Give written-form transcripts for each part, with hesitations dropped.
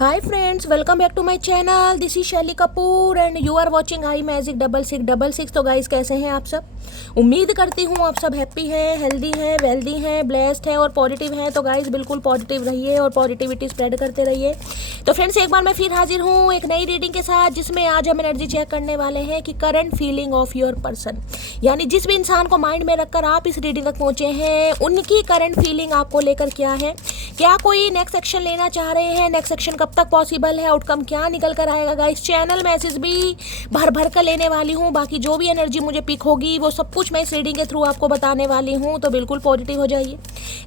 Hi friends, welcome back to my channel. This is शैली Kapoor and you are watching I magic 6666। तो guys कैसे हैं आप सब? उम्मीद करती हूँ आप सब हैप्पी हैं, हेल्दी हैं, वेल्दी हैं, ब्लेस्ड हैं और पॉजिटिव हैं। तो गाइस बिल्कुल पॉजिटिव रहिए और पॉजिटिविटी स्प्रेड करते रहिए। तो फ्रेंड्स एक बार मैं फिर हाजिर हूँ एक नई रीडिंग के साथ, जिसमें आज हम एनर्जी चेक करने वाले हैं कि current feeling of your person, यानी जिस भी इंसान को माइंड में रखकर आप इस रीडिंग तक पहुँचे हैं, उनकी करंट फीलिंग आपको लेकर क्या है। क्या कोई नेक्स्ट एक्शन लेना चाह रहे हैं? नेक्स्ट एक्शन कब तक पॉसिबल है? आउटकम क्या निकल कर आएगा? गाइस चैनल मैसेज भी भर भर कर लेने वाली हूँ। बाकी जो भी एनर्जी मुझे पिक होगी वो सब कुछ मैं इस रीडिंग के थ्रू आपको बताने वाली हूँ। तो बिल्कुल पॉजिटिव हो जाइए।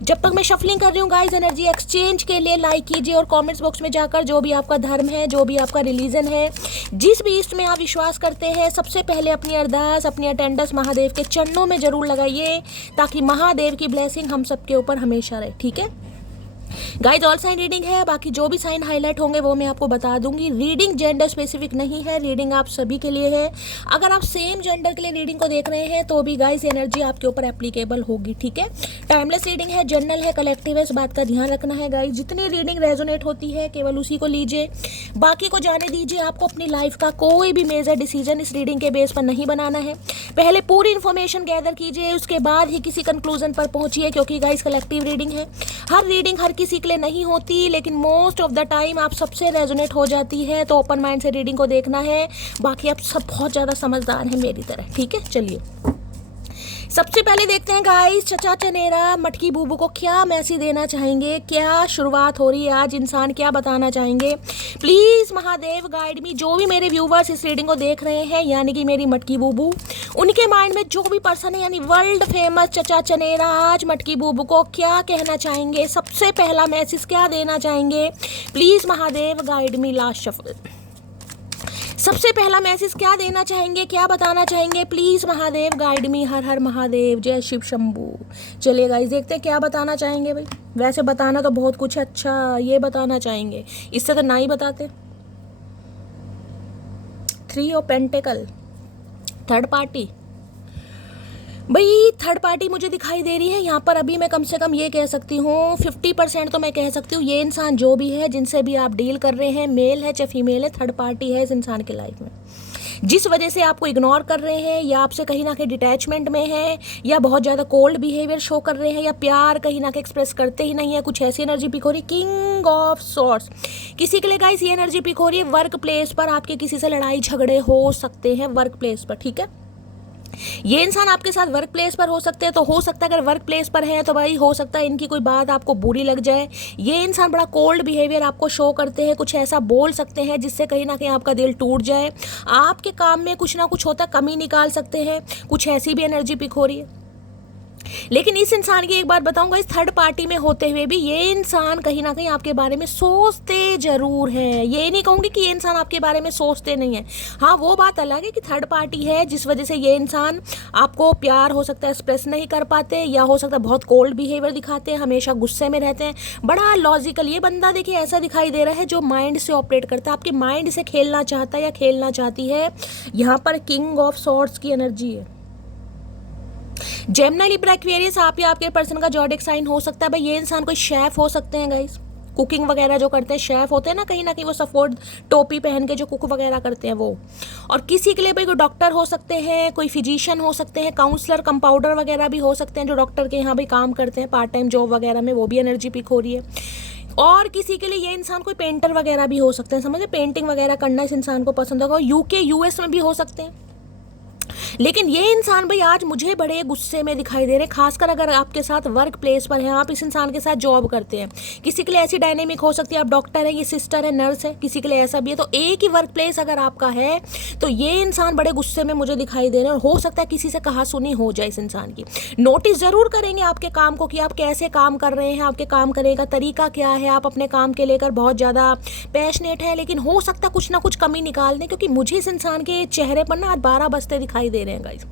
जब तक मैं शफलिंग कर रही हूँ गाइस, एनर्जी एक्सचेंज के लिए लाइक कीजिए और कॉमेंट्स बॉक्स में जाकर जो भी आपका धर्म है, जो भी आपका रिलीजन है, जिस भी ईस्ट में आप विश्वास करते हैं, सबसे पहले अपनी अरदास, अपनी अटेंडेंस महादेव के चरणों में जरूर लगाइए, ताकि महादेव की ब्लेसिंग हम सबके ऊपर हमेशा रहे। ठीक है गाइस, ऑल साइन रीडिंग है। बाकी जो भी साइन हाईलाइट होंगे वो मैं आपको बता दूंगी। रीडिंग जेंडर स्पेसिफिक नहीं है, रीडिंग आप सभी के लिए है। अगर आप सेम जेंडर के लिए रीडिंग को देख रहे हैं तो भी गाइस एनर्जी आपके ऊपर एप्लीकेबल होगी। ठीक है, टाइमलेस रीडिंग है, जनरल है, कलेक्टिव है, इस बात का ध्यान रखना है गाइस। जितनी रीडिंग रेजोनेट होती है केवल उसी को लीजिए, बाकी को जाने दीजिए। आपको अपनी लाइफ का कोई भी मेजर डिसीजन इस रीडिंग के बेस पर नहीं बनाना है। पहले पूरी इन्फॉर्मेशन गैदर कीजिए, उसके बाद ही किसी कंक्लूजन पर पहुंचिए, क्योंकि गाइस कलेक्टिव रीडिंग है। हर रीडिंग हर किसी के लिए नहीं होती, लेकिन मोस्ट ऑफ द टाइम आप सबसे रेजोनेट हो जाती है। तो ओपन माइंड से रीडिंग को देखना है। बाकी आप सब बहुत ज़्यादा समझदार हैं मेरी तरह। ठीक है, चलिए सबसे पहले देखते हैं गाइस, चचा चनेरा मटकी बूबू को क्या मैसेज देना चाहेंगे, क्या शुरुआत हो रही है आज, इंसान क्या बताना चाहेंगे। प्लीज महादेव गाइड मी। जो भी मेरे व्यूवर्स इस रीडिंग को देख रहे हैं, यानी कि मेरी मटकी बूबू, उनके माइंड में जो भी पर्सन है, यानी वर्ल्ड फेमस चचा चनेरा, आज मटकी बूबू को क्या कहना चाहेंगे, सबसे पहला मैसेज क्या देना चाहेंगे। Please Mahadev guide me. Last shuffle, सबसे पहला मैसेज क्या देना चाहेंगे, क्या बताना चाहेंगे। Please Mahadev guide me. हर हर महादेव, जय शिव शंभू। चलिए गाइस देखते हैं क्या बताना चाहेंगे। भाई वैसे बताना तो बहुत कुछ है। अच्छा ये बताना चाहेंगे, इससे तो ना ही बताते। 3 ऑफ पेंटिकल, थर्ड पार्टी। भाई थर्ड पार्टी मुझे दिखाई दे रही है यहाँ पर। अभी मैं कम से कम ये कह सकती हूँ 50% तो मैं कह सकती हूँ, ये इंसान जो भी है, जिनसे भी आप डील कर रहे हैं, मेल है चाहे फीमेल है, थर्ड पार्टी है इस इंसान की लाइफ में। जिस वजह से आपको इग्नोर कर रहे हैं, या आपसे कहीं ना कहीं डिटैचमेंट में है, या बहुत ज़्यादा कोल्ड बिहेवियर शो कर रहे हैं, या प्यार कहीं ना कहीं एक्सप्रेस करते ही नहीं है, कुछ ऐसी एनर्जी पिक हो रही है। किंग ऑफ सॉर्ड्स किसी के लिए गाइस ये एनर्जी पिक हो रही है। वर्क प्लेस पर आपके किसी से लड़ाई झगड़े हो सकते हैं, वर्क प्लेस पर। ठीक है, ये इंसान आपके साथ वर्क प्लेस पर हो सकते हैं। तो हो सकता है अगर वर्क प्लेस पर है तो भाई हो सकता है इनकी कोई बात आपको बुरी लग जाए। ये इंसान बड़ा कोल्ड बिहेवियर आपको शो करते हैं, कुछ ऐसा बोल सकते हैं जिससे कहीं ना कहीं आपका दिल टूट जाए। आपके काम में कुछ ना कुछ होता, कमी निकाल सकते हैं, कुछ ऐसी भी एनर्जी पिक हो रही है। लेकिन इस इंसान की एक बात बताऊंगा, इस थर्ड पार्टी में होते हुए भी ये इंसान कहीं ना कहीं आपके बारे में सोचते जरूर है। ये नहीं कहूंगी कि ये इंसान आपके बारे में सोचते नहीं है। हाँ वो बात अलग है कि थर्ड पार्टी है, जिस वजह से ये इंसान आपको प्यार हो सकता है एक्सप्रेस नहीं कर पाते, या हो सकता है बहुत कोल्ड बिहेवियर दिखाते हैं, हमेशा गुस्से में रहते हैं, बड़ा लॉजिकल। ये बंदा देखिए ऐसा दिखाई दे रहा है जो माइंड से ऑपरेट करता है, आपके माइंड से खेलना चाहता है या खेलना चाहती है। यहाँ पर किंग ऑफ सॉर्ड्स की एनर्जी है। जेमिनी, लिब्रा, एक्वेरियस आप या आपके पर्सन का जॉडिक साइन हो सकता है। भाई ये इंसान कोई शेफ हो सकते हैं गाइस, कुकिंग वगैरह जो करते हैं, शेफ होते हैं ना कहीं ना कहीं, वो सफोर्ड टोपी पहन के जो कुक वगैरह करते हैं वो। और किसी के लिए भाई कोई डॉक्टर हो सकते हैं, कोई फिजिशियन हो सकते हैं, काउंसलर, कंपाउंडर वगैरह भी हो सकते हैं जो डॉक्टर के यहाँ भी काम करते हैं पार्ट टाइम जॉब वगैरह में, वो भी एनर्जी पिक हो रही है। और किसी के लिए ये इंसान कोई पेंटर वगैरह भी हो सकते हैं, समझे, पेंटिंग वगैरह करना इस इंसान को पसंद होगा। यूके यूएस में भी हो सकते हैं। लेकिन ये इंसान भाई आज मुझे बड़े गुस्से में दिखाई दे रहे हैं, खासकर अगर आपके साथ वर्क प्लेस पर है, आप इस इंसान के साथ जॉब करते हैं। किसी के लिए ऐसी डायनेमिक हो सकती है, आप डॉक्टर है, ये सिस्टर है, नर्स है, किसी के लिए ऐसा भी है। तो एक ही वर्क प्लेस अगर आपका है तो ये इंसान बड़े गुस्से में मुझे दिखाई दे रहे हैं, और हो सकता है किसी से कहा सुनी हो जाए इस इंसान की। नोटिस जरूर करेंगे आपके काम को कि आप कैसे काम कर रहे हैं, आपके काम करने का तरीका क्या है, आप अपने काम के लेकर बहुत ज़्यादा पैशनेट है, लेकिन हो सकता है कुछ ना कुछ कमी निकाल दें, क्योंकि मुझे इस इंसान के चेहरे पर ना आज 12 बजते दिखाई दे रहे हैं गाइस।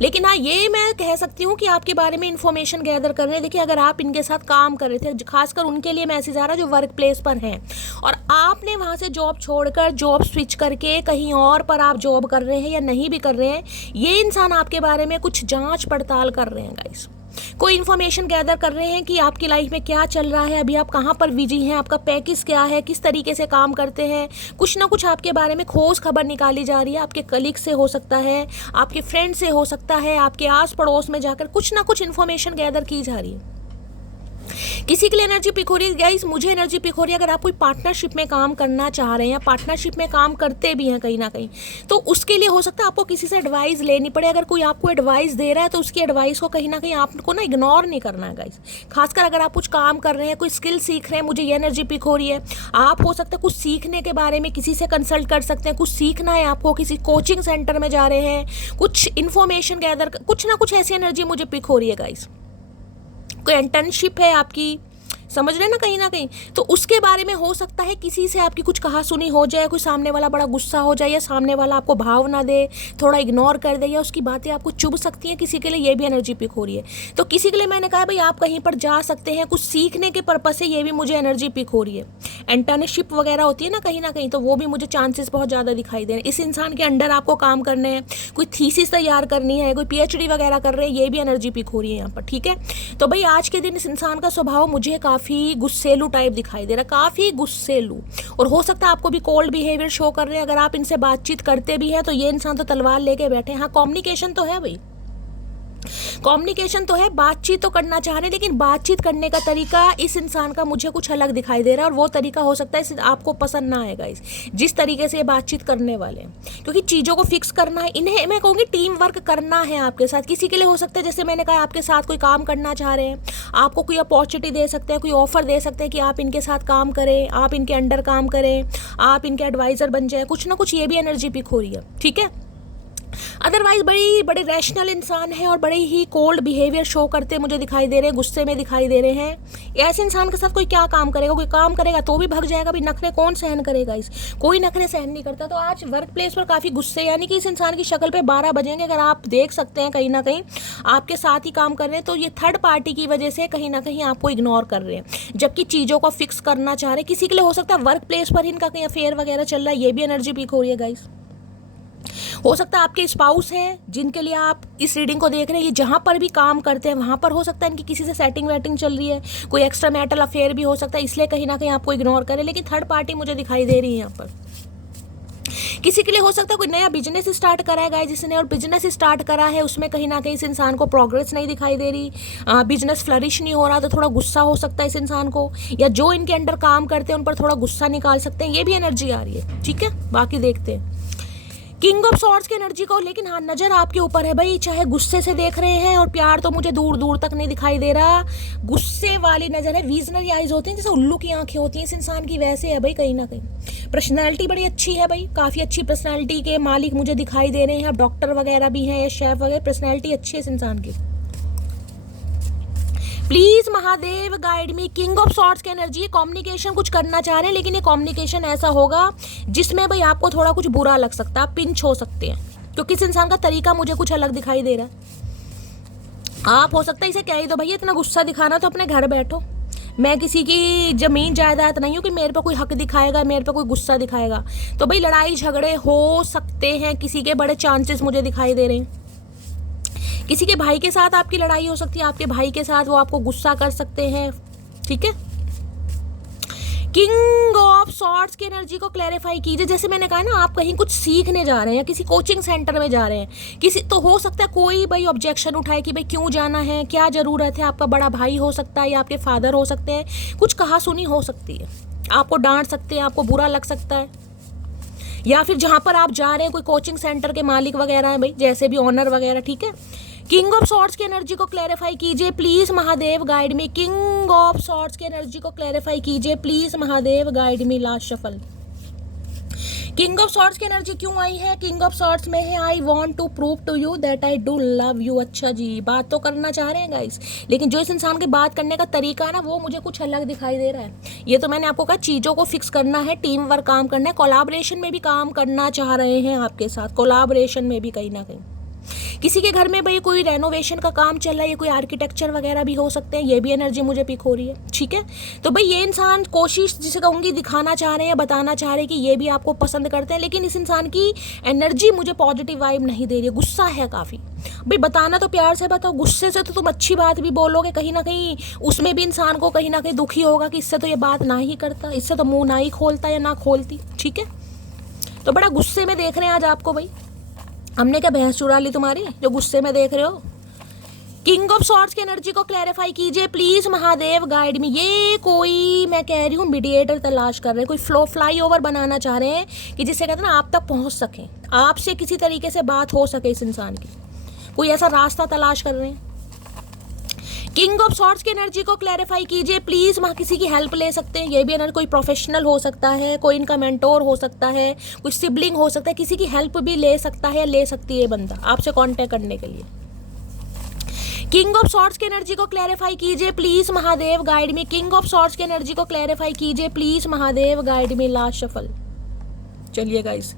लेकिन हाँ ये मैं कह सकती हूँ कि आपके बारे में इंफॉर्मेशन गैदर कर रहे हैं। देखिए अगर आप इनके साथ काम कर रहे थे, खासकर उनके लिए मैसेज आ रहा है जो वर्क प्लेस पर हैं, और आपने वहाँ से जॉब छोड़कर जॉब स्विच करके कहीं और पर आप जॉब कर रहे हैं या नहीं भी कर रहे हैं, ये इंसान आपके बारे में कुछ जांच पड़ताल कर रहे हैं गाइस। कोई इन्फॉर्मेशन गैदर कर रहे हैं कि आपकी लाइफ में क्या चल रहा है, अभी आप कहाँ पर बिजी हैं, आपका पैकेज क्या है, किस तरीके से काम करते हैं, कुछ ना कुछ आपके बारे में खोज खबर निकाली जा रही है। आपके कलीग से हो सकता है, आपके फ्रेंड से हो सकता है, आपके आस पड़ोस में जाकर कुछ ना कुछ इन्फॉर्मेशन गैदर की जा रही है। किसी के लिए एनर्जी पिक हो रही है गाइस, मुझे एनर्जी पिक हो रही है अगर आप कोई पार्टनरशिप में काम करना चाह रहे हैं, पार्टनरशिप में काम करते भी हैं कहीं ना कहीं, तो उसके लिए हो सकता है आपको किसी से एडवाइस लेनी पड़े। अगर कोई आपको एडवाइस दे रहा है तो उसकी एडवाइस को कहीं ना कहीं आपको ना इग्नोर नहीं करना है गाइस। खासकर अगर आप कुछ काम कर रहे हैं, कोई स्किल सीख रहे हैं, मुझे ये एनर्जी पिक हो रही है। आप हो सकता है कुछ सीखने के बारे में किसी से कंसल्ट कर सकते हैं, कुछ सीखना है आपको, किसी कोचिंग सेंटर में जा रहे हैं, कुछ इन्फॉर्मेशन गैदर, कुछ ना कुछ ऐसी एनर्जी मुझे पिक हो रही है गाइस। कोई इंटर्नशिप है आपकी, समझ रहे हैं ना कहीं ना कहीं, तो उसके बारे में हो सकता है किसी से आपकी कुछ कहा सुनी हो जाए, कोई सामने वाला बड़ा गुस्सा हो जाए, या सामने वाला आपको भाव ना दे, थोड़ा इग्नोर कर दे, या उसकी बातें आपको चुभ सकती हैं, किसी के लिए ये भी एनर्जी पिक हो रही है। तो किसी के लिए मैंने कहा भाई आप कहीं पर जा सकते हैं, कुछ सीखने के पर्पज से, ये भी मुझे एनर्जी पिक हो रही है। इंटर्नशिप वगैरह होती है ना कहीं, तो वो भी मुझे चांसेस बहुत ज़्यादा दिखाई दे रहे हैं। इस इंसान के अंडर आपको काम करने हैं, कोई थीसिस तैयार करनी है, कोई PhD वगैरह कर रहे हैं, ये भी एनर्जी पिक हो रही है यहाँ पर, ठीक है। तो भाई आज के दिन इस इंसान का स्वभाव मुझे काफ़ी गुस्सेलू टाइप दिखाई दे रहा है, काफ़ी गुस्सेलू, और हो सकता है आपको भी कोल्ड बिहेवियर शो कर रहे हैं। अगर आप इनसे बातचीत करते भी हैं तो ये इंसान तो तलवार लेके बैठे हैं। हाँ, कम्युनिकेशन तो है भाई, कम्युनिकेशन तो है, बातचीत तो करना चाह रहे हैं, लेकिन बातचीत करने का तरीका इस इंसान का मुझे कुछ अलग दिखाई दे रहा है, और वो तरीका हो सकता है आपको पसंद ना आएगा जिस तरीके से ये बातचीत करने वाले हैं, क्योंकि चीज़ों को फिक्स करना है इन्हें, मैं कहूँगी टीम वर्क करना है आपके साथ। किसी के लिए हो सकता है जैसे मैंने कहा आपके साथ कोई काम करना चाह रहे हैं, आपको कोई अपॉर्चुनिटी दे सकते हैं, कोई ऑफर दे सकते हैं कि आप इनके साथ काम करें, आप इनके अंडर काम करें, आप इनके एडवाइज़र बन जाए, कुछ ना कुछ ये भी एनर्जी पिक हो रही है, ठीक है। अदरवाइज बड़े रैशनल इंसान है और बड़े ही कोल्ड बिहेवियर शो करते मुझे दिखाई दे रहे हैं, गुस्से में दिखाई दे रहे हैं। ऐसे इंसान के साथ कोई क्या काम करेगा, कोई काम करेगा तो भी भग जाएगा, भी नखरे कौन सहन करेगा, कोई नखरे सहन नहीं करता। तो आज वर्क प्लेस पर काफ़ी गुस्से, यानी कि इस इंसान की शक्ल पे 12 बजेंगे। अगर आप देख सकते हैं कहीं ना कहीं आपके साथ ही काम कर रहे हैं, तो ये थर्ड पार्टी की वजह से कहीं ना कहीं आपको इग्नोर कर रहे हैं, जबकि चीज़ों को फिक्स करना चाह रहे हैं। किसी के लिए हो सकता है वर्क प्लेस पर इनका कहीं अफेयर वगैरह चल रहा है, ये भी एनर्जी पीक हो रही है गाइस। हो सकता है आपके स्पाउस हैं जिनके लिए आप इस रीडिंग को देख रहे हैं, ये जहाँ पर भी काम करते हैं वहाँ पर हो सकता है इनकी किसी से सेटिंग वेटिंग चल रही है, कोई एक्स्ट्रा मैरिटल अफेयर भी हो सकता है, इसलिए कहीं ना कहीं आपको इग्नोर करें। लेकिन थर्ड पार्टी मुझे दिखाई दे रही है यहाँ पर। किसी के लिए हो सकता है कोई नया बिजनेस स्टार्ट करा है गाइस जिसने, और बिजनेस स्टार्ट करा है उसमें कहीं ना कहीं इस इंसान को प्रोग्रेस नहीं दिखाई दे रही, बिजनेस फ्लरिश नहीं हो रहा, तो थोड़ा गुस्सा हो सकता है इस इंसान को, या जो इनके अंडर काम करते हैं उन पर थोड़ा गुस्सा निकाल सकते हैं, ये भी एनर्जी आ रही है, ठीक है। बाकी देखते हैं किंग ऑफ सॉर्ड्स की एनर्जी को। लेकिन हाँ, नजर आपके ऊपर है भाई, चाहे गुस्से से देख रहे हैं, और प्यार तो मुझे दूर दूर तक नहीं दिखाई दे रहा, गुस्से वाली नजर है। विजनरी आइज होती हैं, जैसे उल्लू की आंखें होती हैं इस इंसान की, वैसे है भाई कहीं ना कहीं। पर्सनैलिटी बड़ी अच्छी है भाई, काफ़ी अच्छी पर्सनैलिटी के मालिक मुझे दिखाई दे रहे हैं। अब डॉक्टर वगैरह भी हैं या शेफ वगैरह, पर्सनैलिटी अच्छी है इस इंसान की। Please Mahadev guide me. King of swords की एनर्जी, कम्युनिकेशन कुछ करना चाह रहे हैं, लेकिन ये कम्युनिकेशन ऐसा होगा जिसमें भाई आपको थोड़ा कुछ बुरा लग सकता है, पिंच हो सकते हैं, क्योंकि इस इंसान का तरीका मुझे कुछ अलग दिखाई दे रहा है। आप हो सकता है इसे कह ही दो भैया इतना गुस्सा दिखाना तो अपने घर बैठो, मैं किसी की जमीन जायदाद नहीं हूँ कि मेरे पर कोई हक दिखाएगा, मेरे पर कोई गुस्सा दिखाएगा। तो भाई लड़ाई झगड़े हो सकते हैं, किसी के बड़े चांसेस मुझे दिखाई दे रहे हैं। किसी के भाई के साथ आपकी लड़ाई हो सकती है, आपके भाई के साथ वो आपको गुस्सा कर सकते हैं, ठीक है। किंग ऑफ सॉर्ड्स की एनर्जी को क्लैरिफाई कीजिए। जैसे मैंने कहा ना, आप कहीं कुछ सीखने जा रहे हैं या किसी कोचिंग सेंटर में जा रहे हैं, किसी तो हो सकता है कोई भाई ऑब्जेक्शन उठाए कि भाई क्यों जाना है, क्या ज़रूरत है। आपका बड़ा भाई हो सकता है या आपके फादर हो सकते हैं, कुछ कहा सुनी हो सकती है, आपको डांट सकते हैं, आपको बुरा लग सकता है। या फिर जहाँ पर आप जा रहे हैं कोई कोचिंग सेंटर के मालिक वगैरह हैं भाई, जैसे भी ऑनर वगैरह, ठीक है। किंग ऑफ सॉर्ड्स की एनर्जी को क्लैरिफाई कीजिए please Mahadev guide me. King of swords की एनर्जी को क्लैरिफाई कीजिए please Mahadev guide me. Last shuffle. King of swords की एनर्जी क्यों आई है? किंग ऑफ सॉर्ड्स में है I want to prove to you that I do love you. अच्छा जी, बात तो करना चाह रहे हैं गाइस, लेकिन जो इस इंसान के बात करने का तरीका है ना, वो मुझे कुछ अलग दिखाई दे रहा है। ये तो मैंने आपको कहा चीज़ों को फिक्स करना है, टीम वर्क काम करना है, कोलैबोरेशन में भी काम करना चाह रहे हैं आपके साथ, कोलैबोरेशन में भी कहीं ना कहीं। किसी के घर में भाई कोई रेनोवेशन का काम चल रहा है, या कोई आर्किटेक्चर वगैरह भी हो सकते हैं, ये भी एनर्जी मुझे पिक हो रही है। ठीक है, तो भाई ये इंसान कोशिश जिसे कहूँगी दिखाना चाह रहे हैं, बताना चाह रहे हैं कि ये भी आपको पसंद करते हैं, लेकिन इस इंसान की एनर्जी मुझे पॉजिटिव वाइब नहीं दे रही है, गुस्सा है काफ़ी। भाई बताना तो प्यार से बताओ, गुस्से से तो तुम अच्छी बात भी बोलोगे, कहीं ना कहीं उसमें भी इंसान को कहीं ना कहीं दुखी होगा कि इससे तो ये बात ना ही करता, इससे तो मुंह ना ही खोलता या ना खोलती। ठीक है, तो बड़ा गुस्से में देख रहे हैं आज आपको। भाई हमने क्या भैंस चुरा ली तुम्हारी जो गुस्से में देख रहे हो। किंग ऑफ सॉर्ड्स की एनर्जी को क्लैरिफाई कीजिए प्लीज महादेव, गाइड मी। ये कोई मैं कह रही हूँ मीडिएटर तलाश कर रहे हैं, कोई फ्लो फ्लाई ओवर बनाना चाह रहे हैं कि जिससे कहते हैं ना आप तक पहुंच सकें, आपसे किसी तरीके से बात हो सके इस इंसान की, कोई ऐसा रास्ता तलाश कर रहे हैं। किंग ऑफ सॉर्ड्स की एनर्जी को क्लैरिफाई कीजिए प्लीज। वहाँ किसी की हेल्प ले सकते हैं, ये भी एनर्जी कोई प्रोफेशनल हो सकता है, कोई इनका मेंटोर हो सकता है, कोई सिबलिंग हो सकता है, किसी की हेल्प भी ले सकता है, ले सकती है बंदा आपसे कांटेक्ट करने के लिए। किंग ऑफ सॉर्ड्स की एनर्जी को क्लैरिफाई कीजिए please Mahadev, guide me. King of swords की एनर्जी को क्लैरिफाई कीजिए please Mahadev, guide me. Last shuffle. चलिए गाइस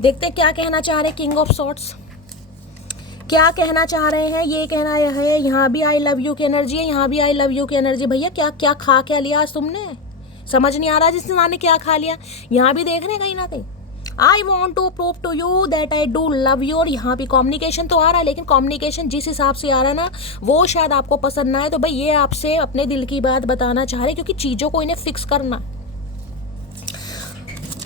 देखते हैं क्या कहना चाह रहे हैं किंग ऑफ सॉर्ड्स, क्या कहना चाह रहे हैं। ये कहना है यहाँ भी आई लव यू की एनर्जी है, यहाँ भी आई लव यू की एनर्जी। भैया क्या क्या खा क्या लिया आज तुमने, समझ नहीं आ रहा जिस इंसान ने क्या खा लिया। यहाँ भी देख रहे हैं कहीं ना कहीं I want to prove to you that I do love you, और यहाँ भी कम्युनिकेशन तो आ रहा है, लेकिन कम्युनिकेशन जिस हिसाब से आ रहा है ना वो शायद आपको पसंद ना है। तो भाई ये आपसे अपने दिल की बात बताना चाह रहे हैं, क्योंकि चीज़ों को इन्हें फिक्स करना।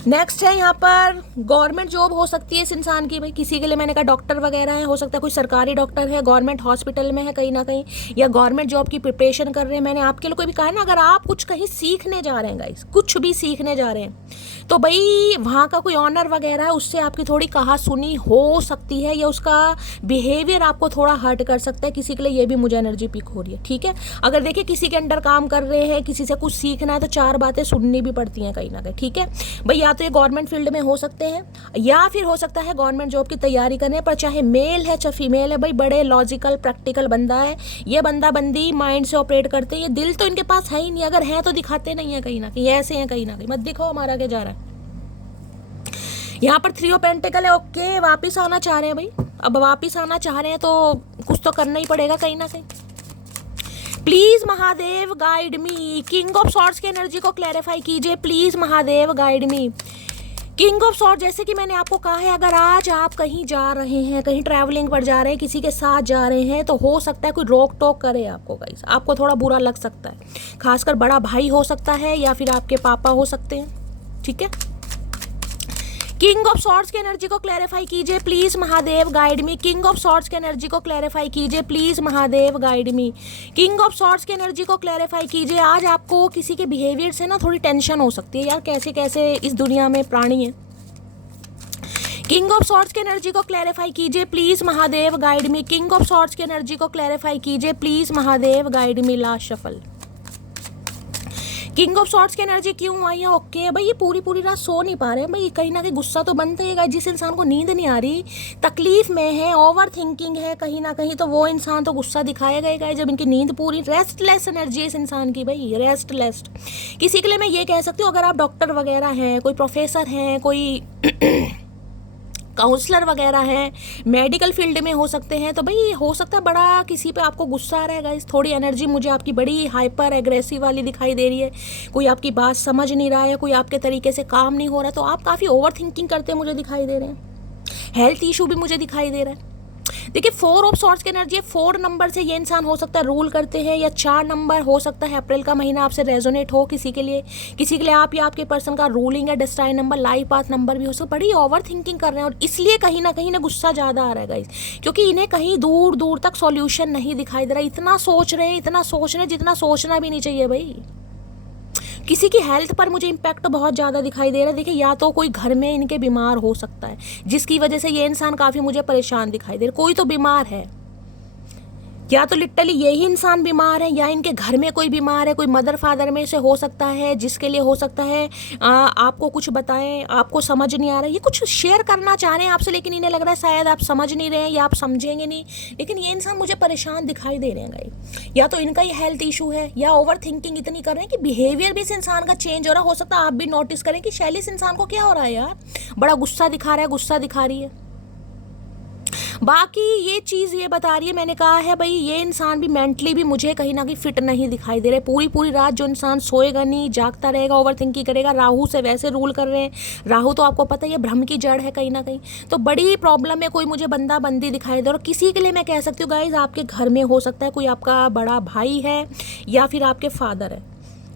नेक्स्ट है यहाँ पर गवर्नमेंट जॉब हो सकती है इस इंसान की। भाई किसी के लिए मैंने कहा डॉक्टर वगैरह है, हो सकता है कोई सरकारी डॉक्टर है, गवर्नमेंट हॉस्पिटल में है कहीं ना कहीं, या गवर्नमेंट जॉब की प्रिपरेशन कर रहे हैं। मैंने आपके लिए कोई भी कहा है ना, अगर आप कुछ कहीं सीखने जा रहे हैं गाइस, कुछ भी सीखने जा रहे हैं, तो भाई वहाँ का कोई ऑनर वगैरह है उससे आपकी थोड़ी कहा सुनी हो सकती है, या उसका बिहेवियर आपको थोड़ा हर्ट कर सकता है। किसी के लिए ये भी मुझे एनर्जी पिक हो रही है। ठीक है, अगर देखिए किसी के अंडर काम कर रहे हैं, किसी से कुछ सीखना है, तो चार बातें सुननी भी पड़ती हैं कहीं ना कहीं। ठीक है भाई, या तो ये गवर्नमेंट फील्ड में हो सकते हैं, या फिर हो सकता है गवर्नमेंट जॉब की तैयारी करने पर, चाहे मेल है चाहे फीमेल है। भाई बड़े लॉजिकल प्रैक्टिकल बंदा है ये, बंदा बंदी माइंड से ऑपरेट करते हैं। ये दिल तो इनके पास है ही नहीं, अगर है तो दिखाते नहीं है कहीं ना कहीं, ऐसे हैं कहीं ना कहीं। मत दिखाओ हमारा क्या जा रहा है। यहाँ पर 3 ऑफ पेंटिकल है। ओके, वापिस आना चाह रहे हैं भाई, अब वापिस आना चाह रहे हैं तो कुछ तो करना ही पड़ेगा कहीं ना कहीं। Please Mahadev guide me. King of swords की एनर्जी को क्लैरिफाई कीजिए please Mahadev, guide me. King of sword, जैसे कि मैंने आपको कहा है, अगर आज आप कहीं जा रहे हैं, कहीं ट्रैवलिंग पर जा रहे हैं, किसी के साथ जा रहे हैं, तो हो सकता है कोई रोक टोक करे आपको गाइस, आपको थोड़ा बुरा लग सकता है। खासकर बड़ा भाई हो सकता है, या फिर आपके पापा हो सकते हैं। ठीक है, किंग ऑफ सॉर्ड्स की एनर्जी को क्लैरिफाई कीजिए please Mahadev, guide me. King of swords की एनर्जी को क्लैरिफाई कीजिए please Mahadev, guide me. King of swords की एनर्जी को क्लैरिफाई कीजिए। आज आपको किसी के बिहेवियर से ना थोड़ी टेंशन हो सकती है, यार कैसे कैसे इस दुनिया में प्राणी है। किंग ऑफ सॉर्ड्स की एनर्जी को क्लैरिफाई कीजिए please Mahadev, guide me. King of swords की एनर्जी को क्लैरिफाई कीजिए please Mahadev, guide me. Last shuffle. King of swords की एनर्जी क्यों आई है। ओके भाई, ये पूरी रात सो नहीं पा रहे हैं भाई, कहीं ना कहीं गुस्सा तो बनता ही है। जिस इंसान को नींद नहीं आ रही, तकलीफ में है, ओवर थिंकिंग है कहीं ना कहीं, तो वो इंसान तो गुस्सा दिखाया गएगा जब इनकी नींद पूरी। रेस्टलेस एनर्जी है इस इंसान की भाई, रेस्टलेस। किसी के लिए मैं ये कह सकती हूँ, अगर आप डॉक्टर वगैरह हैं, कोई प्रोफेसर हैं, कोई काउंसलर वगैरह हैं, मेडिकल फील्ड में हो सकते हैं, तो भाई हो सकता है बड़ा किसी पे आपको गुस्सा आ रहा है गाइस। थोड़ी एनर्जी मुझे आपकी बड़ी हाइपर एग्रेसिव वाली दिखाई दे रही है, कोई आपकी बात समझ नहीं रहा है, कोई आपके तरीके से काम नहीं हो रहा, तो आप काफ़ी ओवर थिंकिंग करते मुझे दिखाई दे रहे हैं। हेल्थ इशू भी मुझे दिखाई दे रहा है। देखिए 4 ऑफ सॉर्ड्स की एनर्जी है, 4 नंबर से ये इंसान हो सकता है रूल करते हैं, या 4 नंबर हो सकता है अप्रैल का महीना आपसे रेजोनेट हो किसी के लिए आप या आपके पर्सन का रूलिंग या destined number, life path number भी हो सकता है। बड़ी ओवर थिंकिंग कर रहे हैं, और इसलिए कहीं ना कहीं गुस्सा ज़्यादा आ रहा है गाइस, क्योंकि इन्हें कहीं दूर दूर तक सॉल्यूशन नहीं दिखाई दे रहा। इतना सोच रहे हैं जितना सोचना भी नहीं चाहिए भाई। किसी की हेल्थ पर मुझे इम्पैक्ट बहुत ज़्यादा दिखाई दे रहा है। देखिए या तो कोई घर में इनके बीमार हो सकता है, जिसकी वजह से ये इंसान काफ़ी मुझे परेशान दिखाई दे रहा है। कोई तो बीमार है, या तो लिटरली यही इंसान बीमार है, या इनके घर में कोई बीमार है, कोई मदर फादर में से हो सकता है, जिसके लिए हो सकता है आपको कुछ बताएं, आपको समझ नहीं आ रहा है, ये कुछ शेयर करना चाह रहे हैं आपसे, लेकिन इन्हें लग रहा है शायद आप समझ नहीं रहे हैं या आप समझेंगे नहीं। लेकिन ये इंसान मुझे परेशान दिखाई दे रहे हैं गाइस, या तो इनका ये हेल्थ इशू है, या ओवर थिंकिंग इतनी कर रहे हैं कि बिहेवियर भी इस इंसान का चेंज हो रहा हो सकता है। आप भी नोटिस करें कि शैली इस इंसान को क्या हो रहा है यार, बड़ा गुस्सा दिखा रहा है, गुस्सा दिखा रही है, बाकी ये चीज़ ये बता रही है, मैंने कहा है भाई ये इंसान भी मेंटली भी मुझे कहीं ना कहीं फिट नहीं दिखाई दे रहे। पूरी पूरी रात जो इंसान सोएगा नहीं, जागता रहेगा, ओवर थिंकिंग करेगा, राहु से वैसे रूल कर रहे हैं। राहु तो आपको पता है ये भ्रम की जड़ है कहीं ना कहीं, तो बड़ी प्रॉब्लम है। कोई मुझे बंदा बंदी दिखाई दे, और किसी के लिए मैं कह सकती हूँ गाइज आपके घर में हो सकता है कोई आपका बड़ा भाई है या फिर आपके फादर है,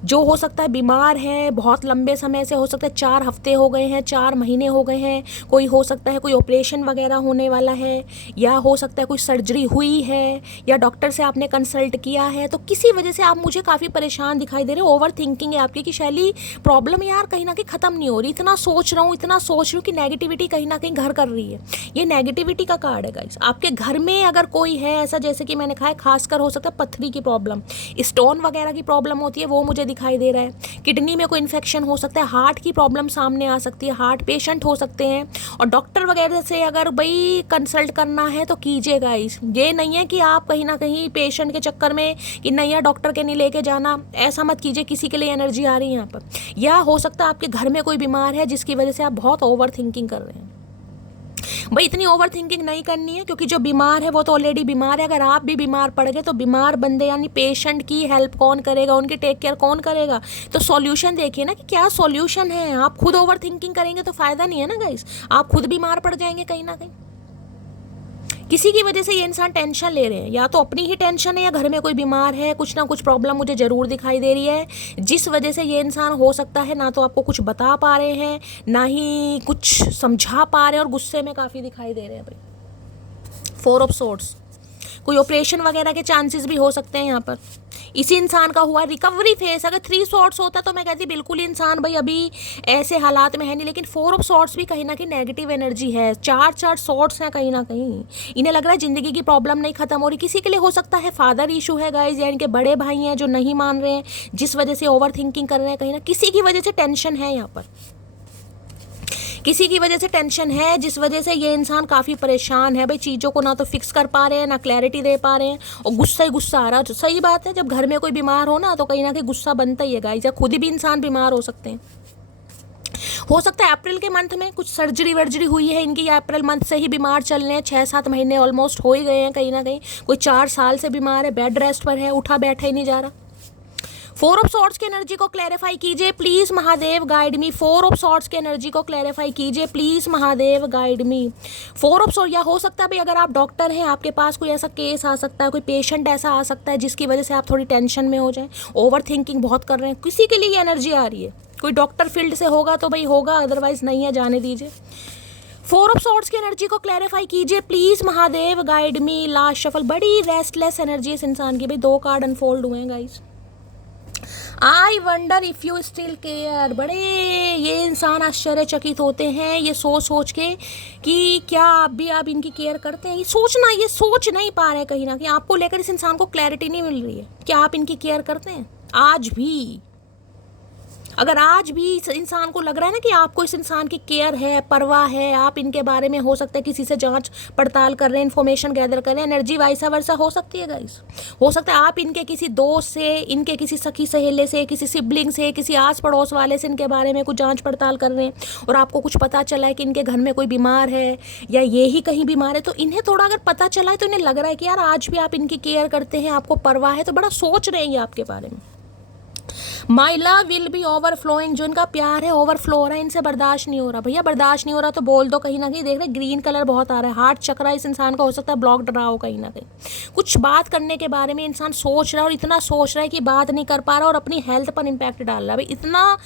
जो हो सकता है बीमार है बहुत लंबे समय से, हो सकता है 4 हफ्ते हो गए हैं, 4 महीने हो गए हैं। कोई हो सकता है कोई ऑपरेशन वगैरह होने वाला है, या हो सकता है कोई सर्जरी हुई है, या डॉक्टर से आपने कंसल्ट किया है। तो किसी वजह से आप मुझे काफ़ी परेशान दिखाई दे रहे हो। ओवर थिंकिंग है आपकी कि शैली प्रॉब्लम यार कहीं ना कहीं ख़त्म नहीं हो रही, इतना सोच रहा हूँ इतना सोच रही हूँ कि नेगेटिविटी कहीं ना कहीं घर कर रही है। ये नेगेटिविटी का कार्ड है गाइस। आपके घर में अगर कोई है ऐसा, जैसे कि मैंने कहा है, खासकर हो सकता है पथरी की प्रॉब्लम, स्टोन वगैरह की प्रॉब्लम होती है, वो मुझे दिखाई दे रहा है। किडनी में कोई इन्फेक्शन हो सकता है, हार्ट की प्रॉब्लम सामने आ सकती है, हार्ट पेशेंट हो सकते हैं। और डॉक्टर वगैरह से अगर भाई कंसल्ट करना है तो कीजिए गाइस। ये नहीं है कि आप कहीं ना कहीं पेशेंट के चक्कर में कि नहीं यार डॉक्टर के नहीं लेके जाना, ऐसा मत कीजिए। किसी के लिए एनर्जी आ रही है यहाँ पर, या हो सकता है आपके घर में कोई बीमार है जिसकी वजह से आप बहुत ओवर थिंकिंग कर रहे हैं। भाई इतनी ओवर थिंकिंग नहीं करनी है, क्योंकि जो बीमार है वो तो ऑलरेडी बीमार है। अगर आप भी बीमार पड़ गए तो बीमार बंदे यानी पेशेंट की हेल्प कौन करेगा, उनकी टेक केयर कौन करेगा। तो सॉल्यूशन देखिए ना कि क्या सॉल्यूशन है। आप खुद ओवर थिंकिंग करेंगे तो फायदा नहीं है ना गाइस, आप खुद बीमार पड़ जाएंगे कहीं ना कहीं। किसी की वजह से ये इंसान टेंशन ले रहे हैं, या तो अपनी ही टेंशन है या घर में कोई बीमार है, कुछ ना कुछ प्रॉब्लम मुझे ज़रूर दिखाई दे रही है, जिस वजह से ये इंसान हो सकता है ना तो आपको कुछ बता पा रहे हैं, ना ही कुछ समझा पा रहे हैं, और गुस्से में काफ़ी दिखाई दे रहे हैं भाई। 4 ऑफ सोर्ड्स, कोई ऑपरेशन वगैरह के चांसेस भी हो सकते हैं यहाँ पर। इसी इंसान का हुआ रिकवरी फेस। अगर 3 सॉर्ट्स होता तो मैं कहती बिल्कुल ही इंसान भाई अभी ऐसे हालात में है नहीं, लेकिन 4 ऑफ सॉर्ट्स भी कहीं ना कहीं नेगेटिव एनर्जी है। 4 सॉर्ट्स हैं कहीं ना कहीं, इन्हें लग रहा है जिंदगी की प्रॉब्लम नहीं खत्म हो रही। किसी के लिए हो सकता है फादर इशू है गाइज, या इनके बड़े भाई हैं जो नहीं मान रहे हैं, जिस वजह से ओवर थिंकिंग कर रहे हैं। कहीं ना किसी की वजह से टेंशन है यहाँ पर, किसी की वजह से टेंशन है, जिस वजह से ये इंसान काफ़ी परेशान है भाई। चीज़ों को ना तो फिक्स कर पा रहे हैं, ना क्लैरिटी दे पा रहे हैं, और गुस्सा ही गुस्सा आ रहा है। तो सही बात है, जब घर में कोई बीमार हो ना तो कहीं ना कहीं गुस्सा बनता ही है गाइस, या खुद भी इंसान बीमार हो सकते हैं। हो सकता है अप्रैल के मंथ में कुछ सर्जरी वर्जरी हुई है इनकी, या अप्रैल मंथ से ही बीमार चल रहे हैं। 6-7 महीने ऑलमोस्ट हो ही गए हैं कहीं ना कहीं। कोई 4 साल से बीमार है, बेड रेस्ट पर है, उठा बैठा ही नहीं जा रहा। 4 ऑफ सॉर्ड्स की एनर्जी को क्लैरिफाई कीजिए please Mahadev guide me. 4 of swords की एनर्जी को क्लैरिफाई कीजिए please Mahadev guide me. 4 of sword, या हो सकता है भाई अगर आप डॉक्टर हैं, आपके पास कोई ऐसा केस आ सकता है, कोई पेशेंट ऐसा आ सकता है जिसकी वजह से आप थोड़ी टेंशन में हो जाए, ओवर थिंकिंग बहुत कर रहे हैं। किसी के लिए ये एनर्जी आ रही है, कोई डॉक्टर फील्ड से होगा तो भाई होगा, अदरवाइज नहीं है, जाने दीजिए। 4 ऑफ सॉर्ड्स की एनर्जी को क्लैरिफाई कीजिए please Mahadev guide me. Last shuffle, बड़ी रेस्टलेस एनर्जी इस इंसान की। भाई 2 कार्ड अनफोल्ड हुए हैं guys. I wonder if you still care. बड़े ये इंसान आश्चर्यचकित होते हैं ये सोच सोच के कि क्या आप भी आप इनकी केयर करते हैं। ये सोचना, ये सोच नहीं पा रहे कहीं ना कहीं, आपको लेकर इस इंसान को क्लैरिटी नहीं मिल रही है। क्या आप इनकी केयर करते हैं आज भी? अगर आज भी इस इंसान को लग रहा है ना कि आपको इस इंसान की केयर है, परवाह है, आप इनके बारे में हो सकता है किसी से जांच पड़ताल कर रहे हैं, इन्फॉर्मेशन गैदर कर रहे हैं, एनर्जी वाइसा वर्सा हो सकती है गाइस। हो सकता है आप इनके किसी दोस्त से, इनके किसी सखी सहेले से, किसी सिबलिंग से, किसी आस पड़ोस वाले से इनके बारे में कुछ जांच पड़ताल कर रहे हैं और आपको कुछ पता चला है कि इनके घर में कोई बीमार है या ये ही कहीं बीमार है। तो इन्हें थोड़ा अगर पता चला है तो इन्हें लग रहा है कि यार आज भी आप इनकी केयर करते हैं, आपको परवाह है, तो बड़ा सोच रहे हैं ये आपके बारे में। My love will be overflowing. जो इनका प्यार है ओवरफ्लो हो रहा है, इनसे बर्दाश्त नहीं हो रहा। भैया बर्दाश्त नहीं हो रहा तो बोल दो। कहीं ना कहीं देख रहे ग्रीन कलर बहुत आ रहा है, हार्ट चक्रा इस इंसान का हो सकता है ब्लॉक्ड रहा हो कहीं ना कहीं। कुछ बात करने के बारे में इंसान सोच रहा है और इतना सोच रहा है कि बात नहीं कर पा रहा और अपनी हेल्थ पर इम्पैक्ट डाल रहा है। भाई इतना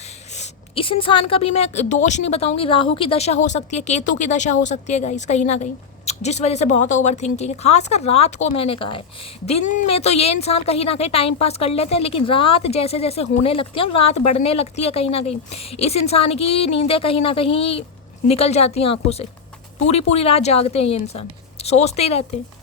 इस इंसान का भी मैं दोष नहीं बताऊंगी, राहु की दशा हो सकती है, केतु की दशा हो सकती है गाइस कहीं ना कहीं, जिस वजह से बहुत ओवर थिंकिंग है। खासकर रात को मैंने कहा है, दिन में तो ये इंसान कहीं ना कहीं टाइम पास कर लेते हैं, लेकिन रात जैसे जैसे होने लगती है और रात बढ़ने लगती है कहीं ना कहीं, इस इंसान की नींदें कहीं ना कहीं निकल जाती हैं आंखों से। पूरी पूरी रात जागते हैं ये इंसान, सोचते ही रहते हैं।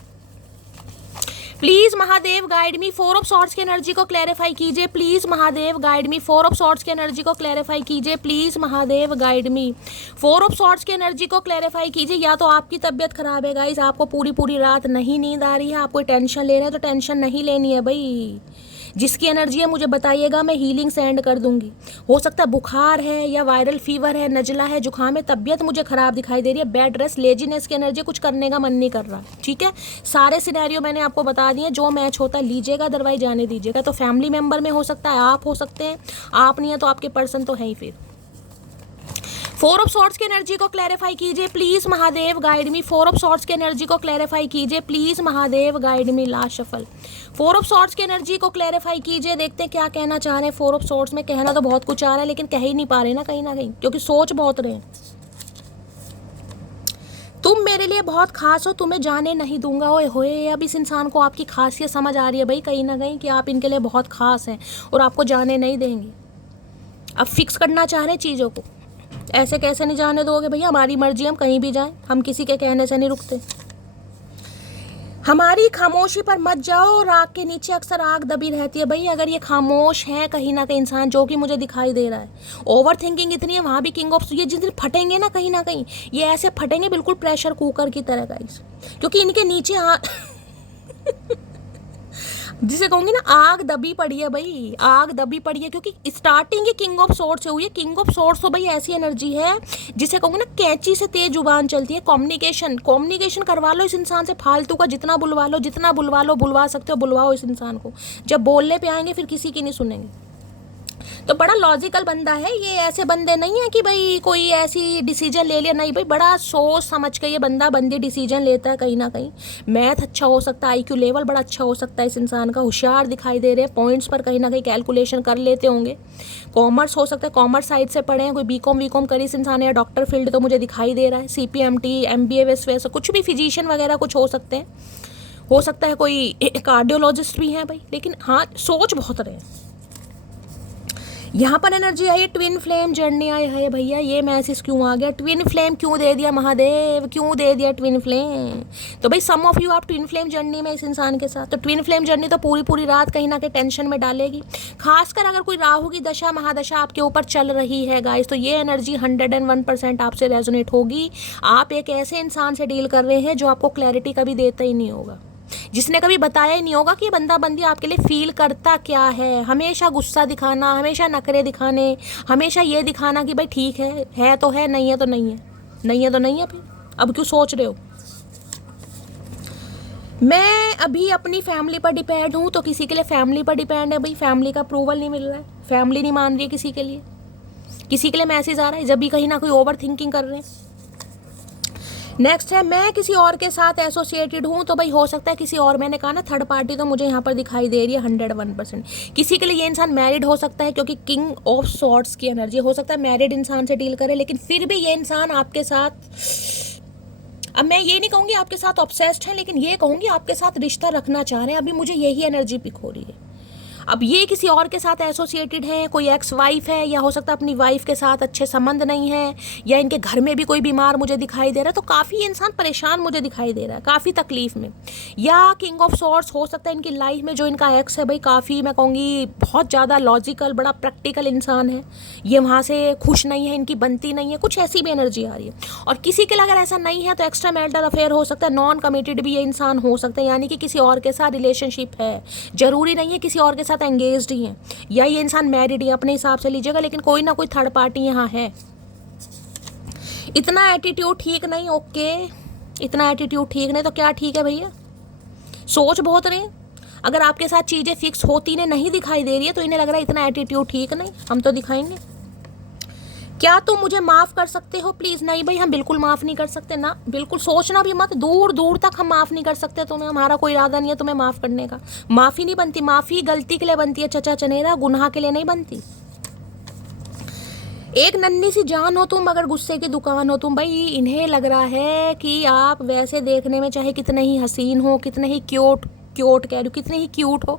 Please Mahadev guide me. 4 of swords की एनर्जी को क्लैरिफाई कीजिए please Mahadev guide me. 4 of swords की एनर्जी को क्लैरिफाई कीजिए please Mahadev guide me. 4 of swords की एनर्जी को क्लैरिफाई कीजिए। या तो आपकी तबीयत खराब है गाइस, आपको पूरी पूरी रात नहीं नींद आ रही है, आप कोई टेंशन ले रहे हैं, तो टेंशन नहीं लेनी है भाई। जिसकी एनर्जी है मुझे बताइएगा, मैं हीलिंग सेंड कर दूंगी। हो सकता है बुखार है या वायरल फीवर है, नजला है, जुकाम है, तबीयत मुझे खराब दिखाई दे रही है, बेड रेस्ट, लेजीनेस की एनर्जी, कुछ करने का मन नहीं कर रहा, ठीक है। सारे सिनेरियो मैंने आपको बता दिए, जो मैच होता है लीजिएगा, अदरवाइज जाने दीजिएगा। तो फैमिली मेंबर में हो सकता है, आप हो सकते हैं, आप नहीं है तो आपके पर्सन तो है ही। फिर 4 ऑफ सॉर्ड्स की एनर्जी को क्लैरिफाई कीजिए please Mahadev, guide me. 4 of swords की एनर्जी को क्लैरिफाई कीजिए please Mahadev, guide me. Last shuffle 4 of swords की एनर्जी को क्लैरिफाई कीजिए, देखते हैं क्या कहना चाह रहे हैं 4 ऑफ सॉर्ड्स में। कहना तो बहुत कुछ आ रहा है लेकिन कह ही नहीं पा रहे ना कहीं, क्योंकि सोच बहुत रहे हैं। तुम मेरे लिए बहुत खास हो, तुम्हें जाने नहीं दूंगा। ओए होए, अब इस इंसान को आपकी खासियत समझ आ रही है भाई कहीं ना कहीं, कि आप इनके लिए बहुत खास हैं और आपको जाने नहीं देंगे। अब फिक्स करना चाह रहे हैं चीज़ों को, ऐसे कैसे नहीं जाने दोगे भैया, हमारी मर्जी, हम कहीं भी जाएं, हम किसी के कहने से नहीं रुकते। हमारी खामोशी पर मत जाओ, राग के नीचे अक्सर आग दबी रहती है। भाई अगर ये खामोश है कहीं ना कहीं इंसान, जो कि मुझे दिखाई दे रहा है, ओवर थिंकिंग इतनी है, वहाँ भी किंग ऑफ, ये जिस दिन फटेंगे ना कहीं ना कहीं, ये ऐसे फटेंगे बिल्कुल प्रेशर कुकर की तरह गाइस, क्योंकि इनके नीचे जिसे कहूँगी ना आग दबी पड़ी है भाई, आग दबी पड़ी है, क्योंकि starting he king of swords से हुई है। किंग ऑफ सोर्ड्स तो भाई ऐसी एनर्जी है जिसे कहूँगी ना कैंची से तेज जुबान चलती है। कम्युनिकेशन करवा लो इस इंसान से, फालतू का जितना बुलवा लो, बुलवा सकते हो बुलवाओ इस इंसान को। जब बोलने पे आएंगे फिर किसी की नहीं सुनेंगे। तो बड़ा लॉजिकल बंदा है ये, ऐसे बंदे नहीं है कि भाई कोई ऐसी डिसीजन ले लिया, नहीं भाई, बड़ा सोच समझ के ये बंदी डिसीजन लेता है। कहीं ना कहीं मैथ अच्छा हो सकता है, IQ लेवल बड़ा अच्छा हो सकता है इस इंसान का, होशियार दिखाई दे रहे हैं, पॉइंट्स पर कहीं ना कहीं कैलकुलेशन कर लेते होंगे। कॉमर्स हो सकता है, कॉमर्स साइड से पढ़े हैं, कोई BCom करी इस इंसान, या डॉक्टर फील्ड तो मुझे दिखाई दे रहा है, CPMT MBA वैसे कुछ भी, फिजिशियन वगैरह कुछ हो सकते हैं, हो सकता है कोई कार्डियोलॉजिस्ट भी हैं भाई। लेकिन हाँ, सोच बहुत रहे हैं। यहाँ पर एनर्जी आई है ट्विन फ्लेम जर्नी आई है भैया, ये मैसेज क्यों आ गया, ट्विन फ्लेम क्यों दे दिया महादेव, क्यों दे दिया ट्विन फ्लेम। तो भाई सम ऑफ यू आप ट्विन फ्लेम जर्नी में इस इंसान के साथ, तो ट्विन फ्लेम जर्नी तो पूरी रात कहीं ना कहीं टेंशन में डालेगी। खासकर अगर कोई राहु की दशा महादशा आपके ऊपर चल रही है गाइस, तो ये एनर्जी 101% आपसे रेजोनेट होगी। आप एक ऐसे इंसान से डील कर रहे हैं जो आपको क्लैरिटी कभी देता ही नहीं होगा, जिसने कभी बताया ही नहीं होगा कि बंदा बंदी आपके लिए फील करता क्या है। हमेशा गुस्सा दिखाना, हमेशा नखरे दिखाने, हमेशा ये दिखाना कि भाई ठीक है तो है, नहीं है तो नहीं है, नहीं है तो नहीं है, फिर अब क्यों सोच रहे हो। मैं अभी अपनी फैमिली पर डिपेंड हूँ, तो किसी के लिए फैमिली पर डिपेंड है भाई, फैमिली का अप्रूवल नहीं मिल रहा है, फैमिली नहीं मान रही है किसी के लिए मैसेज आ रहा है, जब भी कहीं ना कोई ओवर थिंकिंग कर रहे हैं। नेक्स्ट है मैं किसी और के साथ एसोसिएटेड हूँ, तो भाई हो सकता है किसी और, मैंने कहा ना थर्ड पार्टी तो मुझे यहाँ पर दिखाई दे रही है 101%। किसी के लिए ये इंसान मैरिड हो सकता है, क्योंकि किंग ऑफ सॉर्ड्स की एनर्जी, हो सकता है मैरिड इंसान से डील करे, लेकिन फिर भी ये इंसान आपके साथ, अब मैं ये नहीं कहूँगी आपके साथ ऑब्सेस्ड है, लेकिन ये कहूँगी आपके साथ रिश्ता रखना चाह रहे हैं। अभी मुझे यही एनर्जी पिक हो रही है। अब ये किसी और के साथ एसोसिएटेड हैं, कोई एक्स वाइफ है, या हो सकता है अपनी वाइफ के साथ अच्छे संबंध नहीं है, या इनके घर में भी कोई बीमार मुझे दिखाई दे रहा है, तो काफ़ी इंसान परेशान मुझे दिखाई दे रहा है, काफ़ी तकलीफ में। या किंग ऑफ सॉर्ड्स हो सकता है इनकी लाइफ में जो इनका एक्स है भाई, काफ़ी मैं कहूँगी बहुत ज़्यादा लॉजिकल, बड़ा प्रैक्टिकल इंसान है, ये वहाँ से खुश नहीं है, इनकी बनती नहीं है, कुछ ऐसी भी एनर्जी आ रही है। और किसी के लिए अगर ऐसा नहीं है तो एक्स्ट्रा मैरिटल अफेयर हो सकता है, नॉन कमिटेड भी ये इंसान हो सकता है, यानी कि किसी और के साथ रिलेशनशिप है, जरूरी नहीं है किसी और के साथ एंगेज्ड ही हैं, या ये इंसान मैरिड है, अपने हिसाब से लीजिएगा, लेकिन कोई ना कोई थर्ड पार्टी यहाँ है। इतना एटीट्यूड ठीक नहीं, ओके, इतना एटीट्यूड ठीक नहीं तो क्या ठीक है भैया, सोच बहुत रहे। अगर आपके साथ चीज़ें फिक्स होती ने नहीं दिखाई दे रही है तो इन्हें लग रहा है इतना एटीट्यूड ठीक नहीं, हम तो दिखाएंगे। क्या तुम मुझे माफ़ कर सकते हो प्लीज़। नहीं भाई, हम बिल्कुल माफ़ नहीं कर सकते ना, बिल्कुल सोचना भी मत, दूर दूर तक हम माफ़ नहीं कर सकते तुम्हें, हमारा कोई इरादा नहीं है तुम्हें माफ़ करने का। माफ़ी नहीं बनती, माफ़ी गलती के लिए बनती है चचा चनेरा, गुनाह के लिए नहीं बनती। एक नन्ही सी जान हो तुम, अगर गुस्से की दुकान हो तुम। भाई इन्हें लग रहा है कि आप वैसे देखने में चाहे कितने ही हसीन हो, कितने ही क्यूट कह रही हो, कितने ही क्यूट हो,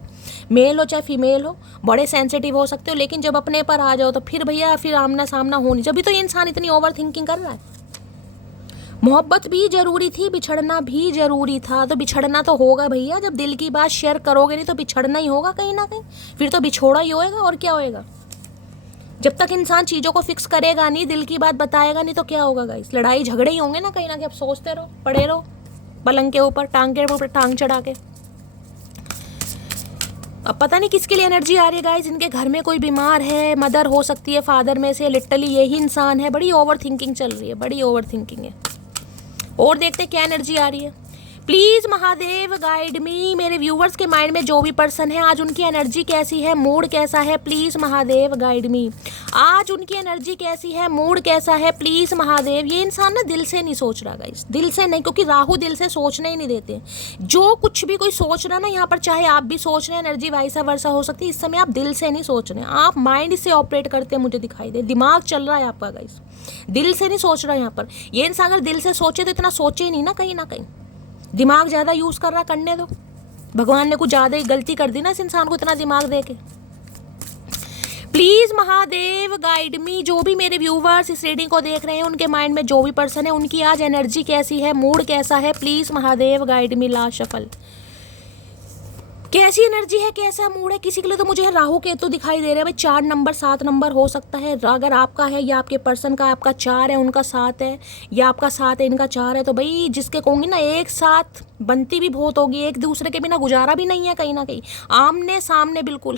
मेल हो चाहे फीमेल हो, बड़े सेंसिटिव हो सकते हो, लेकिन जब अपने पर आ जाओ तो फिर भैया फिर आमना सामना हो नहीं। जब तो ये इंसान इतनी ओवर थिंकिंग कर रहा है। मोहब्बत भी जरूरी थी, बिछड़ना भी जरूरी था, तो बिछड़ना तो होगा भैया, जब दिल की बात शेयर करोगे नहीं तो बिछड़ना ही होगा कहीं ना कहीं, फिर तो बिछोड़ा ही होएगा और क्या होएगा। जब तक इंसान चीज़ों को फिक्स करेगा नहीं, दिल की बात बताएगा नहीं, तो क्या होगा गाइस, लड़ाई झगड़े ही होंगे ना कहीं ना कहीं। अब सोचते रहो, पड़े रहो पलंग के ऊपर, टांग के ऊपर टांग चढ़ा के। अब पता नहीं किसके लिए एनर्जी आ रही है गाइस। इनके घर में कोई बीमार है, मदर हो सकती है, फादर में से, लिटरली यही इंसान है। बड़ी ओवर थिंकिंग चल रही है, बड़ी ओवर थिंकिंग है। और देखते क्या एनर्जी आ रही है। प्लीज महादेव गाइड मी। मेरे व्यूवर्स के माइंड में जो भी पर्सन है आज उनकी एनर्जी कैसी है, मूड कैसा है, प्लीज महादेव गाइड मी। आज उनकी एनर्जी कैसी है, मूड कैसा है, प्लीज महादेव। ये इंसान ना दिल से नहीं सोच रहा गाइस, दिल से नहीं, क्योंकि राहु दिल से सोचने ही नहीं देते। जो कुछ भी कोई सोच रहा ना यहाँ पर, चाहे आप भी सोच रहे हैं, एनर्जी वाइसा वर्सा हो सकती है, इस समय आप दिल से नहीं सोच रहे हैं, आप माइंड से ऑपरेट करते हैं, मुझे दिखाई दे। दिमाग चल रहा है आपका गाइस, दिल से नहीं सोच रहा यहाँ पर। ये इंसान अगर दिल से सोचे तो इतना सोचे ही नहीं ना कहीं। दिमाग ज़्यादा यूज़ कर रहा, करने दो। भगवान ने कुछ ज़्यादा ही गलती कर दी ना इस इंसान को इतना दिमाग दे के। प्लीज़ महादेव गाइड मी। जो भी मेरे व्यूवर्स इस रीडिंग को देख रहे हैं, उनके माइंड में जो भी पर्सन है, उनकी आज एनर्जी कैसी है, मूड कैसा है, please Mahadev guide me. Last shuffle. कैसी एनर्जी है, कैसा मूड है। किसी के लिए तो मुझे राहु केतु दिखाई दे रहे हैं भाई। 4 नंबर 7 नंबर हो सकता है, अगर आपका है या आपके पर्सन का। आपका 4 है, उनका 7 है, या आपका 7 है, इनका 4 है, तो भाई जिसके कहूँगी ना एक साथ बनती भी बहुत होगी, एक दूसरे के बिना गुजारा भी नहीं है कहीं ना कहीं, आमने सामने बिल्कुल।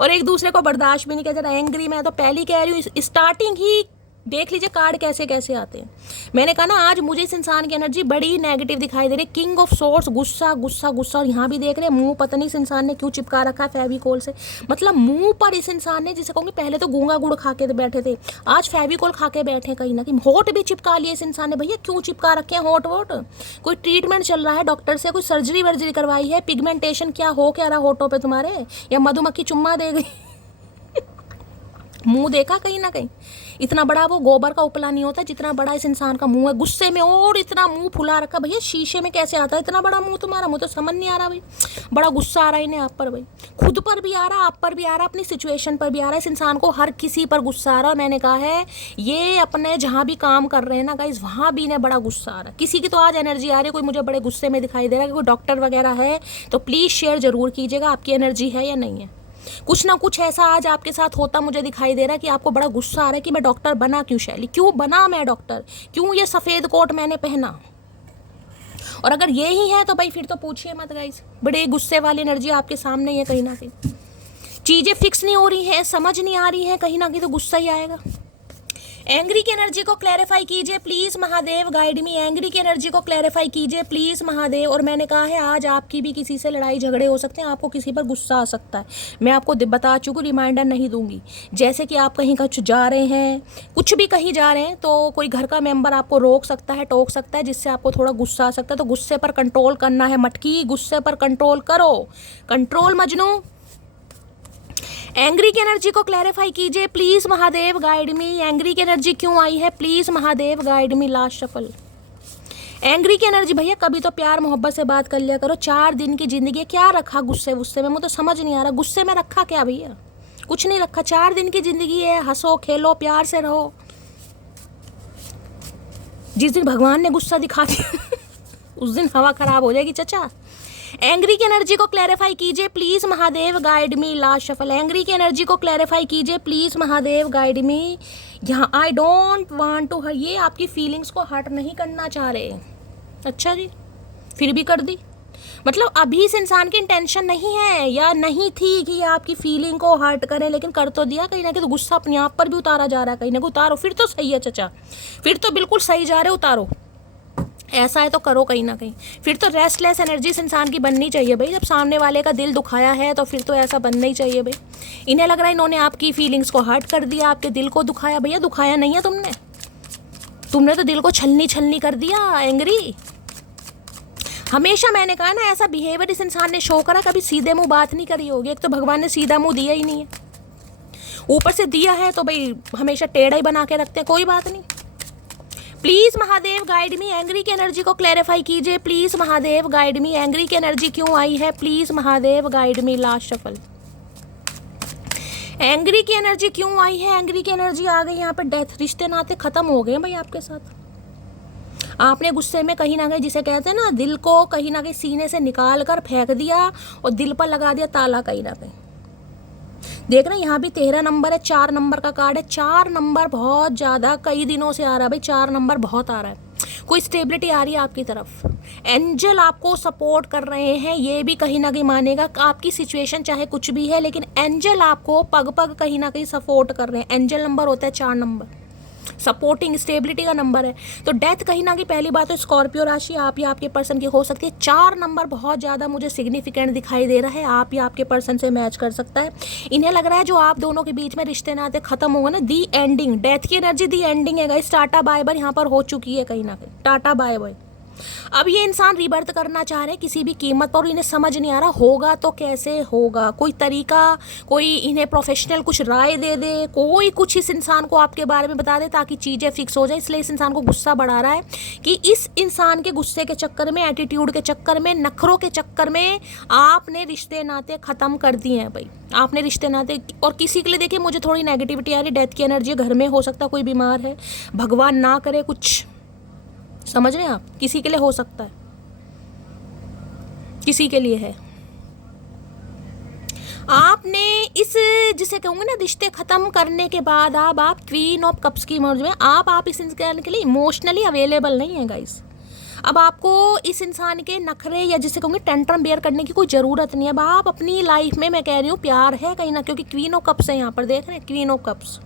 और एक दूसरे को बर्दाश्त भी नहीं करते। एंग्री, मैं तो पहली कह रही हूँ, स्टार्टिंग ही देख लीजिए कार्ड कैसे कैसे आते हैं। मैंने कहा ना आज मुझे इस इंसान की एनर्जी बड़ी नेगेटिव दिखाई दे रही है। किंग ऑफ सोर्स, गुस्सा गुस्सा गुस्सा। और यहाँ भी देख रहे हैं मुंह पता नहीं इस इंसान ने क्यों चिपका रखा है फेविकोल से। मतलब मुंह पर इस इंसान ने, जिसे कहूँगी पहले तो गूंगा गुड़ खा के बैठे थे, आज फेविकोल खा के बैठे कहीं ना कहीं। होठ भी चिपका लिए इस इंसान ने। भैया क्यों चिपका रखे हैं होठ वोट? कोई ट्रीटमेंट चल रहा है डॉक्टर से, कोई सर्जरी वर्जरी करवाई है? पिगमेंटेशन क्या हो क्या रहा होठों पे तुम्हारे, या मधुमक्खी चुम्मा दे गई? मुंह देखा कहीं ना कहीं, इतना बड़ा वो गोबर का उपला नहीं होता जितना बड़ा इस इंसान का मुंह है। गुस्से में और इतना मुंह फुला रखा। भैया शीशे में कैसे आता है इतना बड़ा मुंह तुम्हारा? मुझे तो समझ नहीं आ रहा भाई। बड़ा गुस्सा आ रहा है इन्हें आप पर भाई, खुद पर भी आ रहा, आप पर भी आ रहा, अपनी सिचुएशन पर भी आ रहा है। इस इंसान को हर किसी पर गुस्सा आ रहा है। और मैंने कहा है ये अपने जहाँ भी काम कर रहे हैं ना गाइस, वहाँ भी इन्हें बड़ा गुस्सा आ रहा है। किसी की तो आज एनर्जी आ रही है, कोई मुझे बड़े गुस्से में दिखाई दे रहा है। कोई डॉक्टर वगैरह है तो प्लीज़ शेयर जरूर कीजिएगा आपकी एनर्जी है या नहीं है। कुछ ना कुछ ऐसा आज आपके साथ होता मुझे दिखाई दे रहा है कि आपको बड़ा गुस्सा आ रहा है कि मैं डॉक्टर बना क्यों शैली, क्यों बना मैं डॉक्टर, क्यों ये सफ़ेद कोट मैंने पहना। और अगर ये ही है तो भाई फिर तो पूछिए मत गाइस, बड़े गुस्से वाली एनर्जी आपके सामने ही है। कहीं ना कहीं चीज़ें फिक्स नहीं हो रही हैं, समझ नहीं आ रही हैं, कहीं ना कहीं तो गुस्सा ही आएगा। एंग्री की एनर्जी को क्लैरिफाई कीजिए please Mahadev guide me. Angry की एनर्जी को क्लैरिफाई कीजिए प्लीज़ महादेव। और मैंने कहा है आज आपकी भी किसी से लड़ाई झगड़े हो सकते हैं, आपको किसी पर गुस्सा आ सकता है। मैं आपको बता चुकी, रिमाइंडर नहीं दूंगी। जैसे कि आप कहीं कुछ जा रहे हैं, कुछ भी कहीं जा रहे हैं, तो कोई घर का मेंबर आपको रोक सकता है, टोक सकता है, जिससे आपको थोड़ा गुस्सा आ सकता है। तो गुस्से पर कंट्रोल करना है मटकी, गुस्से पर कंट्रोल करो, कंट्रोल मजनू। एंग्री की एनर्जी को क्लैरिफाई कीजिए please Mahadev guide me. Angry की एनर्जी क्यों आई है, please Mahadev guide me. Last shuffle. Angry की एनर्जी, भैया कभी तो प्यार मोहब्बत से बात कर लिया करो। 4 दिन की जिंदगी है, क्या रखा गुस्से वुस्से में? मुझे तो समझ नहीं आ रहा गुस्से में रखा क्या भैया, कुछ नहीं रखा। 4 दिन की जिंदगी है, हंसो खेलो प्यार से रहो। जिस दिन भगवान ने गुस्सा दिखा दिया उस दिन हवा खराब हो जाएगी चचा। एंग्री की एनर्जी को क्लैरिफाई कीजिए please Mahadev guide me. Last shuffle. Angry की एनर्जी को क्लैरिफाई कीजिए प्लीज महादेव गाइड मी। यहाँ आई डोंट वांट टू, ये आपकी फीलिंग्स को हर्ट नहीं करना चाह रहे। अच्छा जी, फिर भी कर दी। मतलब अभी इस इंसान की इंटेंशन नहीं है या नहीं थी कि ये आपकी फीलिंग को हर्ट करें, लेकिन कर तो दिया कहीं ना कहीं। तो गुस्सा अपने आप पर भी उतारा जा रहा है कहीं ना कहीं। उतारो, फिर तो सही है चचा, फिर तो बिल्कुल सही जा रहे, उतारो। ऐसा है तो करो कहीं ना कहीं। फिर तो रेस्टलेस एनर्जी इस इंसान की बननी चाहिए भाई। जब सामने वाले का दिल दुखाया है तो फिर तो ऐसा बनना ही चाहिए भाई। इन्हें लग रहा है इन्होंने आपकी फीलिंग्स को हर्ट कर दिया, आपके दिल को दुखाया। भैया दुखाया नहीं है तुमने तो दिल को छलनी छलनी कर दिया एंग्री। हमेशा मैंने कहा ना, ऐसा बिहेवियर इस इंसान ने शो करा, कभी सीधे मुंह बात नहीं करी होगी। एक तो भगवान ने सीधा मुंह दिया ही नहीं है, ऊपर से दिया है तो भाई हमेशा टेढ़ा ही बना के रखते हैं। कोई बात नहीं, please Mahadev guide me. Angry की एनर्जी को क्लैरिफाई कीजिए please Mahadev guide me. Angry की एनर्जी क्यों आई है, please Mahadev guide me. Last shuffle. Angry की एनर्जी क्यों आई है, एंग्री की एनर्जी आ गई यहाँ पे डेथ। रिश्ते नाते खत्म हो गए भाई आपके साथ। आपने गुस्से में कहीं ना कहीं, जिसे कहते हैं ना, दिल को कहीं ना कहीं सीने से निकाल कर फेंक दिया और दिल पर लगा दिया ताला कहीं ना कहीं। देख रहे हैं यहाँ भी 13 नंबर है, 4 नंबर का कार्ड है। 4 नंबर बहुत ज़्यादा कई दिनों से आ रहा है भाई, 4 नंबर बहुत आ रहा है। कोई स्टेबिलिटी आ रही है आपकी तरफ, एंजल आपको सपोर्ट कर रहे हैं, ये भी कहीं ना कहीं मानेगा। आपकी सिचुएशन चाहे कुछ भी है, लेकिन एंजल आपको पग पग कहीं ना कहीं सपोर्ट कर रहे हैं। एंजल नंबर होता है 4 नंबर, सपोर्टिंग स्टेबिलिटी का नंबर है। तो डेथ कहीं ना कहीं पहली बात तो स्कॉर्पियो राशि आप या आपके पर्सन की हो सकती है। 4 नंबर बहुत ज़्यादा मुझे सिग्निफिकेंट दिखाई दे रहा है, आप या आपके पर्सन से मैच कर सकता है। इन्हें लग रहा है जो आप दोनों के बीच में रिश्ते नाते खत्म होंगे ना, दी एंडिंग, डेथ की एनर्जी दी एंडिंग है गाइस। टाटा बाय बाय यहाँ पर हो चुकी है कहीं ना कहीं, टाटा बाय बाय। अब ये इंसान रिबर्थ करना चाह रहे हैं किसी भी कीमत पर, और इन्हें समझ नहीं आ रहा होगा तो कैसे होगा। कोई तरीका, कोई इन्हें प्रोफेशनल कुछ राय दे दे, कोई कुछ इस इंसान को आपके बारे में बता दे ताकि चीज़ें फिक्स हो जाए। इसलिए इस इंसान को गुस्सा बढ़ा रहा है कि इस इंसान के गुस्से के चक्कर में, एटीट्यूड के चक्कर में, नखरों के चक्कर में आपने रिश्ते नाते ख़त्म कर दिए हैं भाई, आपने रिश्ते नाते। और किसी के लिए देखिए मुझे थोड़ी नेगेटिविटी आ रही, डेथ की एनर्जी घर में, हो सकता है कोई बीमार है, भगवान ना करे कुछ, समझ रहे हैं आप, किसी के लिए हो सकता है, किसी के लिए है। आपने इस, जिसे कहूँगे ना, रिश्ते ख़त्म करने के बाद आप क्वीन ऑफ कप्स की इमर्ज में आप इस इंसान के लिए इमोशनली अवेलेबल नहीं है गाइस। अब आपको इस इंसान के नखरे या जिसे कहूँगे टेंट्रम बेयर करने की कोई ज़रूरत नहीं है। अब आप अपनी लाइफ में, मैं कह रही हूँ, प्यार है कहीं ना, क्योंकि क्वीन ऑफ कप्स है यहाँ पर, देख रहे हैं, क्वीन ऑफ कप्स।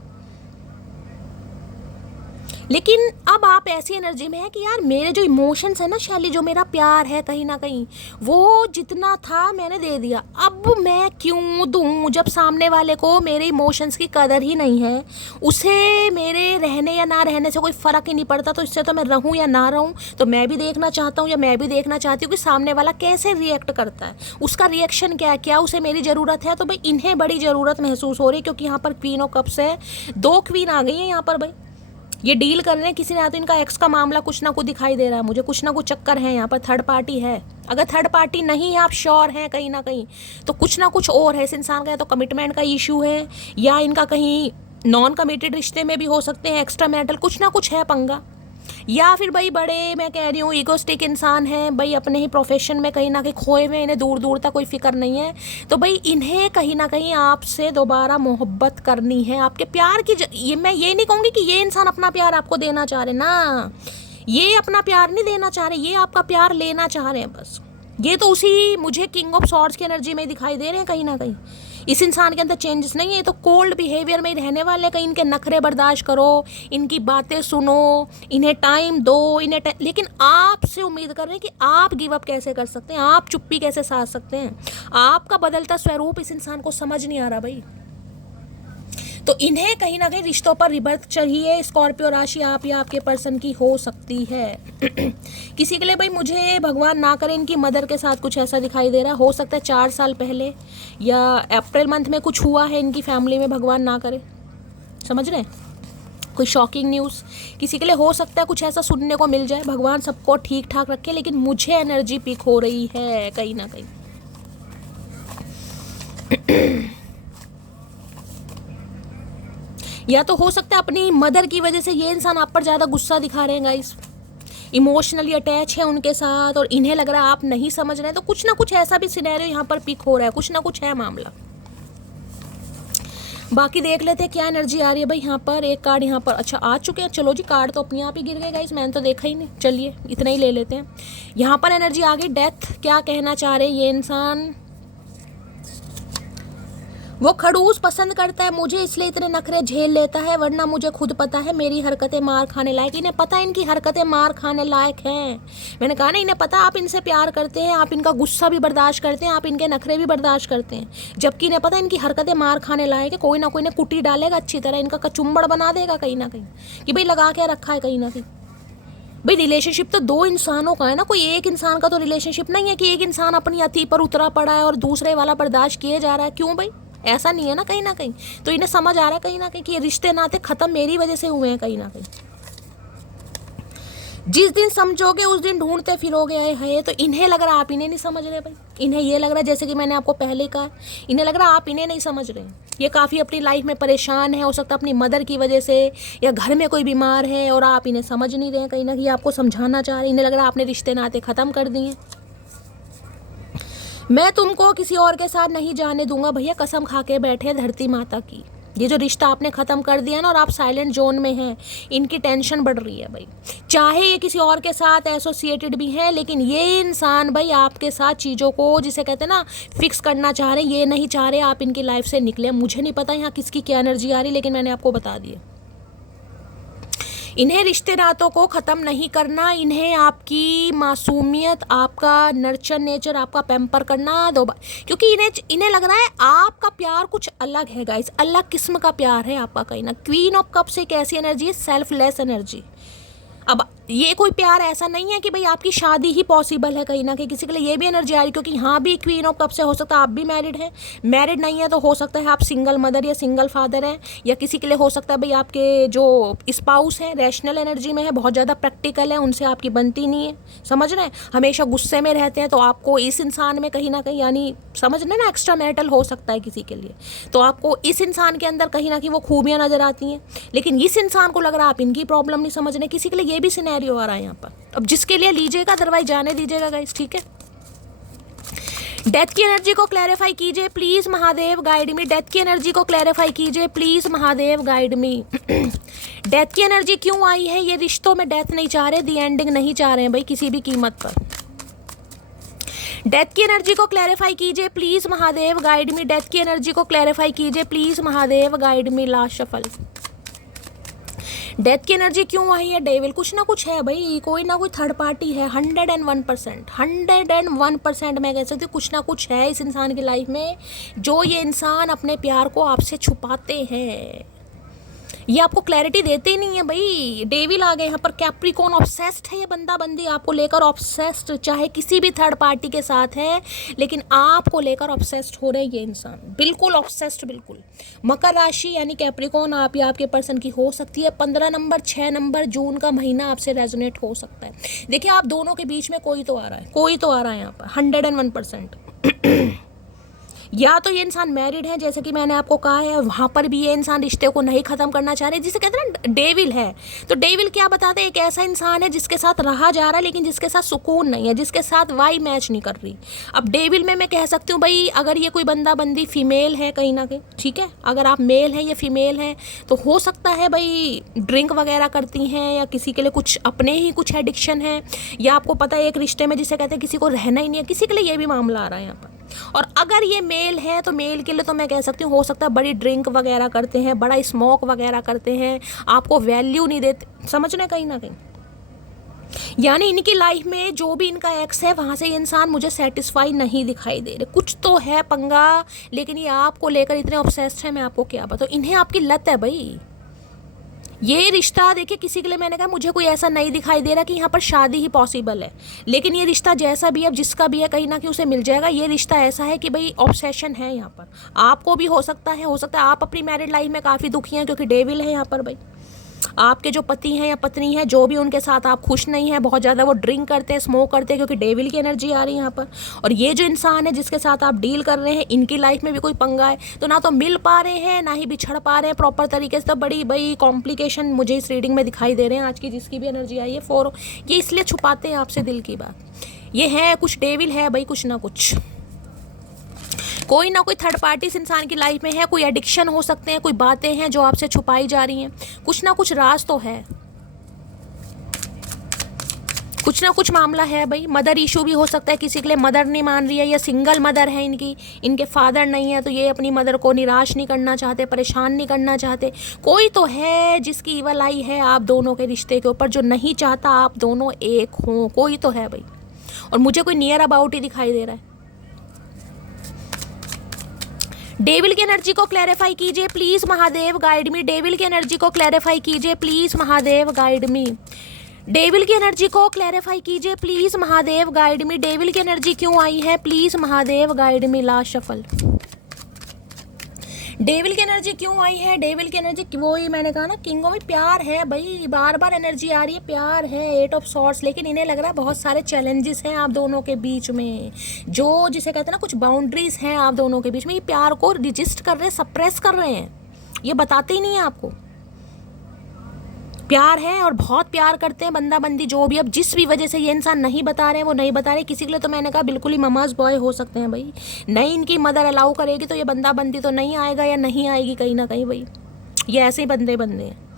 लेकिन अब आप ऐसी एनर्जी में है कि यार मेरे जो इमोशंस है ना शैली, जो मेरा प्यार है कहीं ना कहीं, वो जितना था मैंने दे दिया, अब मैं क्यों दूं जब सामने वाले को मेरे इमोशंस की कदर ही नहीं है, उसे मेरे रहने या ना रहने से कोई फ़र्क ही नहीं पड़ता। तो इससे तो मैं रहूं या ना रहूं, तो मैं भी देखना चाहता हूं या मैं भी देखना चाहती हूँ कि सामने वाला कैसे रिएक्ट करता है, उसका रिएक्शन क्या है, क्या उसे मेरी ज़रूरत है। तो भाई इन्हें बड़ी ज़रूरत महसूस हो रही है, क्योंकि यहाँ पर क्वीन ऑफ कप्स है, 2 क्वीन आ गई हैं यहाँ पर भाई। ये डील कर रहे हैं किसी ने, तो इनका एक्स का मामला कुछ ना कुछ दिखाई दे रहा है मुझे, कुछ ना कुछ चक्कर है यहाँ पर, थर्ड पार्टी है। अगर थर्ड पार्टी नहीं है, आप श्योर हैं कहीं ना कहीं, तो कुछ ना कुछ और है इस इंसान का, या तो कमिटमेंट का इशू है, या इनका कहीं नॉन कमिटेड रिश्ते में भी हो सकते हैं, एक्स्ट्रा मैरिटल कुछ ना कुछ है पंगा, या फिर भाई बड़े, मैं कह रही हूँ, ईगोस्टिक इंसान है भाई, अपने ही प्रोफेशन में कहीं ना कहीं खोए हुए, इन्हें दूर दूर तक कोई फिक्र नहीं है। तो भाई इन्हें कहीं ना कहीं आपसे दोबारा मोहब्बत करनी है, आपके प्यार की ये मैं ये नहीं कहूँगी कि ये इंसान अपना प्यार आपको देना चाह रहे ना, ये अपना प्यार नहीं देना चाह रहे, ये आपका प्यार लेना चाह रहे हैं बस। ये तो उसी मुझे किंग ऑफ सॉर्ड्स की एनर्जी में दिखाई दे रहे हैं कहीं ना कहीं। इस इंसान के अंदर चेंजेस नहीं है, तो कोल्ड बिहेवियर में ही रहने वाले। कहीं इनके नखरे बर्दाश्त करो, इनकी बातें सुनो, इन्हें टाइम दो, लेकिन आपसे उम्मीद कर रहे हैं कि आप गिव अप कैसे कर सकते हैं, आप चुप्पी कैसे साध सकते हैं। आपका बदलता स्वरूप इस इंसान को समझ नहीं आ रहा भाई। तो इन्हें कहीं ना कहीं रिश्तों पर रिबर्थ चाहिए। स्कॉर्पियो राशि आप या आपके पर्सन की हो सकती है। किसी के लिए भाई मुझे भगवान ना करे इनकी मदर के साथ कुछ ऐसा दिखाई दे रहा है, हो सकता है 4 साल पहले या अप्रैल मंथ में कुछ हुआ है इनकी फैमिली में, भगवान ना करे, समझ रहे हैं, कोई शॉकिंग न्यूज़ किसी के लिए हो सकता है, कुछ ऐसा सुनने को मिल जाए। भगवान सबको ठीक ठाक रखे, लेकिन मुझे एनर्जी पिक हो रही है कहीं ना कहीं। या तो हो सकता है अपनी मदर की वजह से ये इंसान आप पर ज़्यादा गुस्सा दिखा रहे हैं गाइस, इमोशनली अटैच है उनके साथ, और इन्हें लग रहा है आप नहीं समझ रहे हैं। तो कुछ ना कुछ ऐसा भी सिनेरियो यहाँ पर पिक हो रहा है, कुछ ना कुछ है मामला। बाकी देख लेते हैं क्या एनर्जी आ रही है भाई। यहाँ पर एक कार्ड यहाँ पर अच्छा आ चुके हैं, चलो जी, कार्ड तो अपने आप ही गिर गए गाइस, मैंने तो देखा ही नहीं, चलिए इतना ही ले लेते हैं। यहाँ पर एनर्जी आ गई डेथ। क्या कहना चाह रहे हैं ये इंसान, वो खड़ूस पसंद करता है मुझे, इसलिए इतने नखरे झेल लेता है, वरना मुझे खुद पता है मेरी हरकतें मार खाने लायक। इन्हें पता है इनकी हरकतें मार खाने लायक हैं। मैंने कहा ना, इन्हें पता आप इनसे प्यार करते हैं, आप इनका गुस्सा भी बर्दाश्त करते हैं, आप इनके नखरे भी बर्दाश्त करते हैं, जबकि इन्हें पता है इनकी हरकतें मार खाने लायक है। कोई ना कोई इन्हें कुटी डालेगा अच्छी तरह, इनका कचुम्बड़ बना देगा कहीं ना कहीं, कि भाई लगा के रखा है कहीं ना कहीं। भाई रिलेशनशिप तो 2 इंसानों का है ना, कोई एक इंसान का तो रिलेशनशिप नहीं है कि एक इंसान अपनी अति पर उतरा पड़ा है और दूसरे वाला बर्दाश्त किए जा रहा है। क्यों भाई, ऐसा नहीं है ना कहीं ना कहीं। तो इन्हें समझ आ रहा है कहीं ना कहीं कि ये रिश्ते नाते खत्म मेरी वजह से हुए हैं कहीं ना कहीं। जिस दिन समझोगे उस दिन ढूंढते फिरोगे है। तो इन्हें लग रहा है आप इन्हें नहीं समझ रहे भाई, इन्हें ये लग रहा है, जैसे कि मैंने आपको पहले कहा, इन्हें लग रहा है आप इन्हें नहीं समझ रहे। ये काफ़ी अपनी लाइफ में परेशान है, हो सकता है अपनी मदर की वजह से, या घर में कोई बीमार है और आप इन्हें समझ नहीं रहे, कहीं ना कहीं आपको समझाना चाह रहे। इन्हें लग रहा है आपने रिश्ते नाते ख़त्म कर दिए। मैं तुमको किसी और के साथ नहीं जाने दूंगा भैया, कसम खा के बैठे धरती माता की। ये जो रिश्ता आपने ख़त्म कर दिया ना और आप साइलेंट जोन में हैं, इनकी टेंशन बढ़ रही है भाई। चाहे ये किसी और के साथ एसोसिएटेड भी है, लेकिन ये इंसान भाई आपके साथ चीज़ों को, जिसे कहते हैं ना, फिक्स करना चाह रहे हैं। ये नहीं चाह रहे आप इनकी लाइफ से निकले। मुझे नहीं पता यहाँ किसकी क्या एनर्जी आ रही, लेकिन मैंने आपको बता दिया। इन्हें रिश्ते नातों को ख़त्म नहीं करना, इन्हें आपकी मासूमियत, आपका नर्चर नेचर, आपका पैम्पर करना दो, क्योंकि इन्हें लग रहा है आपका प्यार कुछ अलग है गाइस, अलग किस्म का प्यार है आपका कहीं ना। क्वीन ऑफ कप्स एक ऐसी एनर्जी है, सेल्फलेस एनर्जी। अब ये कोई प्यार ऐसा नहीं है कि भाई आपकी शादी ही पॉसिबल है कहीं ना कहीं, किसी के लिए ये भी एनर्जी आ रही, क्योंकि यहाँ भी क्वीन ऑफ कप से हो सकता है आप भी मैरिड हैं, मैरिड नहीं है तो हो सकता है आप सिंगल मदर या सिंगल फादर हैं, या किसी के लिए हो सकता है भाई आपके जो स्पाउस हैं रैशनल एनर्जी में है, बहुत ज़्यादा प्रैक्टिकल है, उनसे आपकी बनती नहीं है, समझ रहे हैं, हमेशा गुस्से में रहते हैं, तो आपको इस इंसान में कहीं ना कहीं, यानी समझ रहे ना, एक्स्ट्रा मैरिटल हो सकता है किसी के लिए, तो आपको इस इंसान के अंदर कहीं ना कहीं वो खूबियाँ नज़र आती हैं, लेकिन इस इंसान को लग रहा है आप इनकी प्रॉब्लम नहीं समझ रहे, किसी के लिए ये भी सिनेरियो आ रहा है यहाँ पर। अब जिसके लिए लीजिएगा, अदरवाइज जाने दीजिएगा गाइस, ठीक है। डेथ की एनर्जी को क्लैरिफाई कीजिए please Mahadev, guide me. Death की एनर्जी को क्लैरिफाई कीजिए please Mahadev, guide me. Death की एनर्जी क्यों आई है? ये रिश्तों में डेथ नहीं चाह रहे, दी एंडिंग नहीं चाह रहे हैं भाई किसी भी कीमत पर। डेथ की एनर्जी को क्लैरिफाई कीजिए please Mahadev, guide me. Death की एनर्जी को क्लैरिफाई कीजिए please Mahadev, guide me. Last shuffle. Death की एनर्जी क्यों आई है? डेविल, कुछ ना कुछ है भाई, कोई ना कोई थर्ड पार्टी है। 101%, 101% मैं कह सकती हूँ कुछ ना कुछ है इस इंसान की लाइफ में, जो ये इंसान अपने प्यार को आपसे छुपाते हैं। ये आपको क्लैरिटी देते ही नहीं है भाई। डेविल आ गए यहाँ पर, कैप्रिकॉर्न ऑब्सेस्ड है ये बंदा बंदी आपको लेकर, ऑब्सेस्ड, चाहे किसी भी थर्ड पार्टी के साथ है, लेकिन आपको लेकर ऑब्सेस्ड हो रहे ये इंसान, बिल्कुल ऑब्सेस्ड, बिल्कुल। मकर राशि यानी कैप्रिकॉर्न आप या आपके पर्सन की हो सकती है। 15 नंबर 6 नंबर जून का महीना आपसे रेजोनेट हो सकता है। देखिए आप दोनों के बीच में कोई तो आ रहा है, कोई तो आ रहा है यहाँ पर 101%। या तो ये इंसान मैरिड है, जैसे कि मैंने आपको कहा है, वहाँ पर भी ये इंसान रिश्ते को नहीं ख़त्म करना चाह रहे, जिसे कहते हैं ना डेविल है। तो डेविल क्या बताते हैं? एक ऐसा इंसान है जिसके साथ रहा जा रहा है, लेकिन जिसके साथ सुकून नहीं है, जिसके साथ वाई मैच नहीं कर रही। अब डेविल में मैं कह सकती हूँ भाई, अगर ये कोई बंदा बंदी फीमेल है कहीं ना कहीं, ठीक है, अगर आप मेल हैं या फीमेल हैं, तो हो सकता है भाई ड्रिंक वगैरह करती हैं, या किसी के लिए कुछ अपने ही कुछ एडिक्शन है, या आपको पता है एक रिश्ते में जिसे कहते हैं किसी को रहना ही नहीं है, किसी के लिए ये भी मामला आ रहा है यहाँ पर। और अगर ये मेल है तो मेल के लिए तो मैं कह सकती हूँ हो सकता है बड़ी ड्रिंक वगैरह करते हैं, बड़ा स्मोक वगैरह करते हैं, आपको वैल्यू नहीं देते, समझ रहे कहीं ना कहीं। यानी इनकी लाइफ में जो भी इनका एक्स है, वहाँ से ये इंसान मुझे सेटिस्फाई नहीं दिखाई दे रहे। कुछ तो है पंगा, लेकिन ये आपको लेकर इतने ऑब्सेस्ड है, मैं आपको क्या बताऊँ। इन्हें आपकी लत है भाई। ये रिश्ता देखिए, किसी के लिए मैंने कहा मुझे कोई ऐसा नहीं दिखाई दे रहा कि यहाँ पर शादी ही पॉसिबल है, लेकिन ये रिश्ता जैसा भी है, अब जिसका भी है, कहीं ना कहीं उसे मिल जाएगा। ये रिश्ता ऐसा है कि भाई ऑब्सेशन है यहाँ पर। आपको भी हो सकता है आप अपनी मैरिड लाइफ में काफ़ी दुखी हैं, क्योंकि डेविल है यहाँ पर भाई। आपके जो पति हैं या पत्नी हैं, जो भी उनके साथ आप खुश नहीं हैं, बहुत ज़्यादा वो ड्रिंक करते हैं, स्मोक करते हैं, क्योंकि डेविल की एनर्जी आ रही है यहाँ पर। और ये जो इंसान है जिसके साथ आप डील कर रहे हैं, इनकी लाइफ में भी कोई पंगा है, तो ना तो मिल पा रहे हैं, ना ही बिछड़ पा रहे हैं प्रॉपर तरीके से। तो बड़ी बड़ी कॉम्प्लिकेशन मुझे इस रीडिंग में दिखाई दे रहे हैं आज की, जिसकी भी एनर्जी आई है 4। ये इसलिए छुपाते हैं आपसे दिल की बात। ये है कुछ डेविल है भाई, कुछ ना कुछ, कोई ना कोई थर्ड पार्टी इस इंसान की लाइफ में है। कोई एडिक्शन हो सकते हैं, कोई बातें हैं जो आपसे छुपाई जा रही हैं, कुछ ना कुछ राज तो है, कुछ ना कुछ मामला है भाई। मदर इशू भी हो सकता है, किसी के लिए मदर नहीं मान रही है, या सिंगल मदर है इनके फादर नहीं है, तो ये अपनी मदर को निराश नहीं करना चाहते, परेशान नहीं करना चाहते। कोई तो है जिसकी ईवल आई है आप दोनों के रिश्ते के ऊपर, जो नहीं चाहता आप दोनों एक हों। कोई तो है भाई, और मुझे कोई नियर अबाउट ही दिखाई दे रहा है। डेविल की एनर्जी को क्लैरिफाई कीजिए please Mahadev, guide me. Devil की एनर्जी को क्लैरिफाई कीजिए please Mahadev, guide me. Devil की एनर्जी को क्लैरिफाई कीजिए please Mahadev, guide me. Devil की एनर्जी क्यों आई है? Please Mahadev, guide me. Last shuffle. Devil की एनर्जी क्यों आई है? डेविल की एनर्जी वो ही मैंने कहा ना, किंगों में प्यार है भाई, बार बार एनर्जी आ रही है, प्यार है, 8 ऑफ सॉर्ड्स। लेकिन इन्हें लग रहा है बहुत सारे चैलेंजेस हैं आप दोनों के बीच में, जो जिसे कहते हैं ना कुछ बाउंड्रीज हैं आप दोनों के बीच में। ये प्यार को रजिस्ट कर रहे हैं, सप्रेस कर रहे हैं, ये बताते ही नहीं है आपको। प्यार है और बहुत प्यार करते हैं, बंदा बंदी जो भी। अब जिस भी वजह से ये इंसान नहीं बता रहे हैं वो नहीं बता रहे। किसी के लिए तो मैंने कहा बिल्कुल ही ममाज बॉय हो सकते हैं भाई, नहीं इनकी मदर अलाउ करेगी तो ये बंदा बंदी तो नहीं आएगा या नहीं आएगी कहीं ना कहीं भाई। ये ऐसे ही बंदे हैं।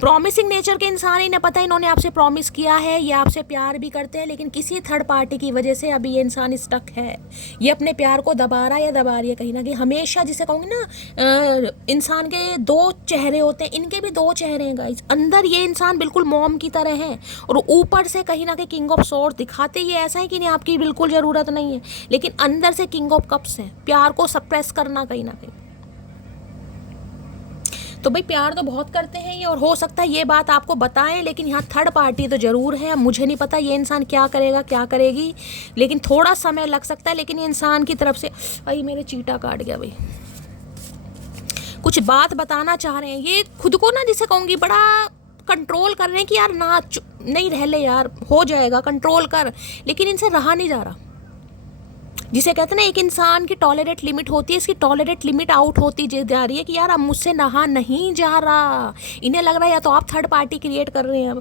प्रॉमिसिंग नेचर के इंसान, इन्हें पता है इन्होंने आपसे प्रॉमिस किया है, ये आपसे प्यार भी करते हैं, लेकिन किसी थर्ड पार्टी की वजह से अभी ये इंसान स्टक है। ये अपने प्यार को दबा रहा है या दबा रही है कहीं ना कहीं। हमेशा जिसे कहूँगी ना, इंसान के दो चेहरे होते हैं, इनके भी दो चेहरे हैं गाइस। अंदर ये इंसान बिल्कुल मॉम की तरह है और ऊपर से कहीं ना कहीं किंग ऑफ सॉर्ड्स दिखाते ये ऐसा है कि नहीं आपकी बिल्कुल ज़रूरत नहीं है, लेकिन अंदर से किंग ऑफ कप्स है। प्यार को सप्रेस करना कहीं ना कहीं। तो भाई प्यार तो बहुत करते हैं ये, और हो सकता है ये बात आपको बताएं, लेकिन यहाँ थर्ड पार्टी तो ज़रूर है। मुझे नहीं पता ये इंसान क्या करेगा क्या करेगी, लेकिन थोड़ा समय लग सकता है। लेकिन ये इंसान की तरफ से भाई मेरे चीटा काट गया भाई, कुछ बात बताना चाह रहे हैं ये खुद को ना, जिसे कहूँगी बड़ा कंट्रोल कर रहे हैं कि यार ना नहीं रह ले यार, हो जाएगा कंट्रोल कर, लेकिन इनसे रहा नहीं जा रहा। जिसे कहते हैं ना एक इंसान की टॉलरेट लिमिट होती है, इसकी टॉलरेट लिमिट आउट होती जा रही है कि यार अब मुझसे रहा नहीं जा रहा। इन्हें लग रहा है या तो आप थर्ड पार्टी क्रिएट कर रहे हैं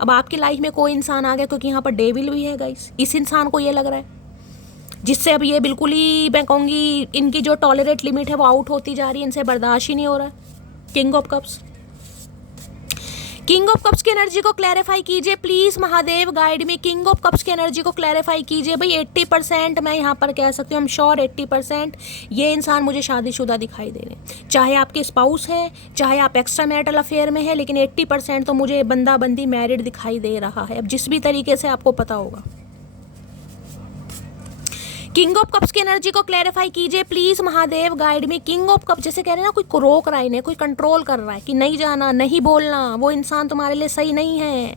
अब आपकी लाइफ में कोई इंसान आ गया, क्योंकि यहाँ पर डेविल भी है गाइस। इस इंसान को ये लग रहा है जिससे अब ये बिल्कुल ही मैं कहूँगी इनकी जो टॉलरेट लिमिट है वो आउट होती जा रही है, इनसे बर्दाश्त ही नहीं हो रहा है। King of cups, king of cups की एनर्जी को क्लैरिफाई कीजिए प्लीज़ महादेव, गाइड में। किंग ऑफ कप्स की एनर्जी को क्लैरिफाई कीजिए भाई। 80% मैं यहाँ पर कह सकती हूँ, I'm श्योर 80% ये इंसान मुझे शादीशुदा दिखाई दे रहे हैं। चाहे आपके स्पाउस है, चाहे आप एक्स्ट्रा मैरिटल अफेयर में है, लेकिन 80% तो मुझे बंदा बंदी मैरिड दिखाई दे रहा है। अब जिस भी तरीके से आपको पता होगा। किंग ऑफ कप्स की एनर्जी को क्लैरिफाई कीजिए प्लीज महादेव, गाइड में। किंग ऑफ कप जैसे कह रहे हैं ना, कोई रोक रहा है इन्हें, कोई कंट्रोल कर रहा है कि नहीं जाना, नहीं बोलना, वो इंसान तुम्हारे लिए सही नहीं है।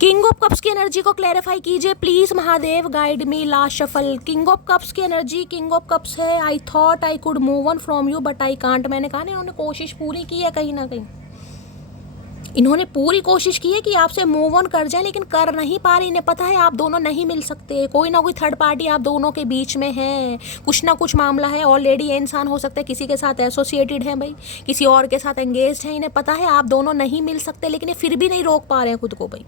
किंग ऑफ कप्स की एनर्जी को क्लैरिफाई कीजिए please Mahadev, guide me. Last shuffle, king of cups की एनर्जी, किंग ऑफ कप्स है। I thought I could move on from you but I can't. मैंने कहा ना इन्होंने कोशिश पूरी की है, कहीं ना कहीं इन्होंने पूरी कोशिश की है कि आपसे मूव ऑन कर जाए, लेकिन कर नहीं पा रही। इन्हें पता है आप दोनों नहीं मिल सकते, कोई ना कोई थर्ड पार्टी आप दोनों के बीच में है, कुछ ना कुछ मामला है ऑलरेडी। ये इंसान हो सकता है किसी के साथ एसोसिएटेड है भाई, किसी और के साथ एंगेज्ड है। इन्हें पता है आप दोनों नहीं मिल सकते, लेकिन ये फिर भी नहीं रोक पा रहे हैं खुद को भाई।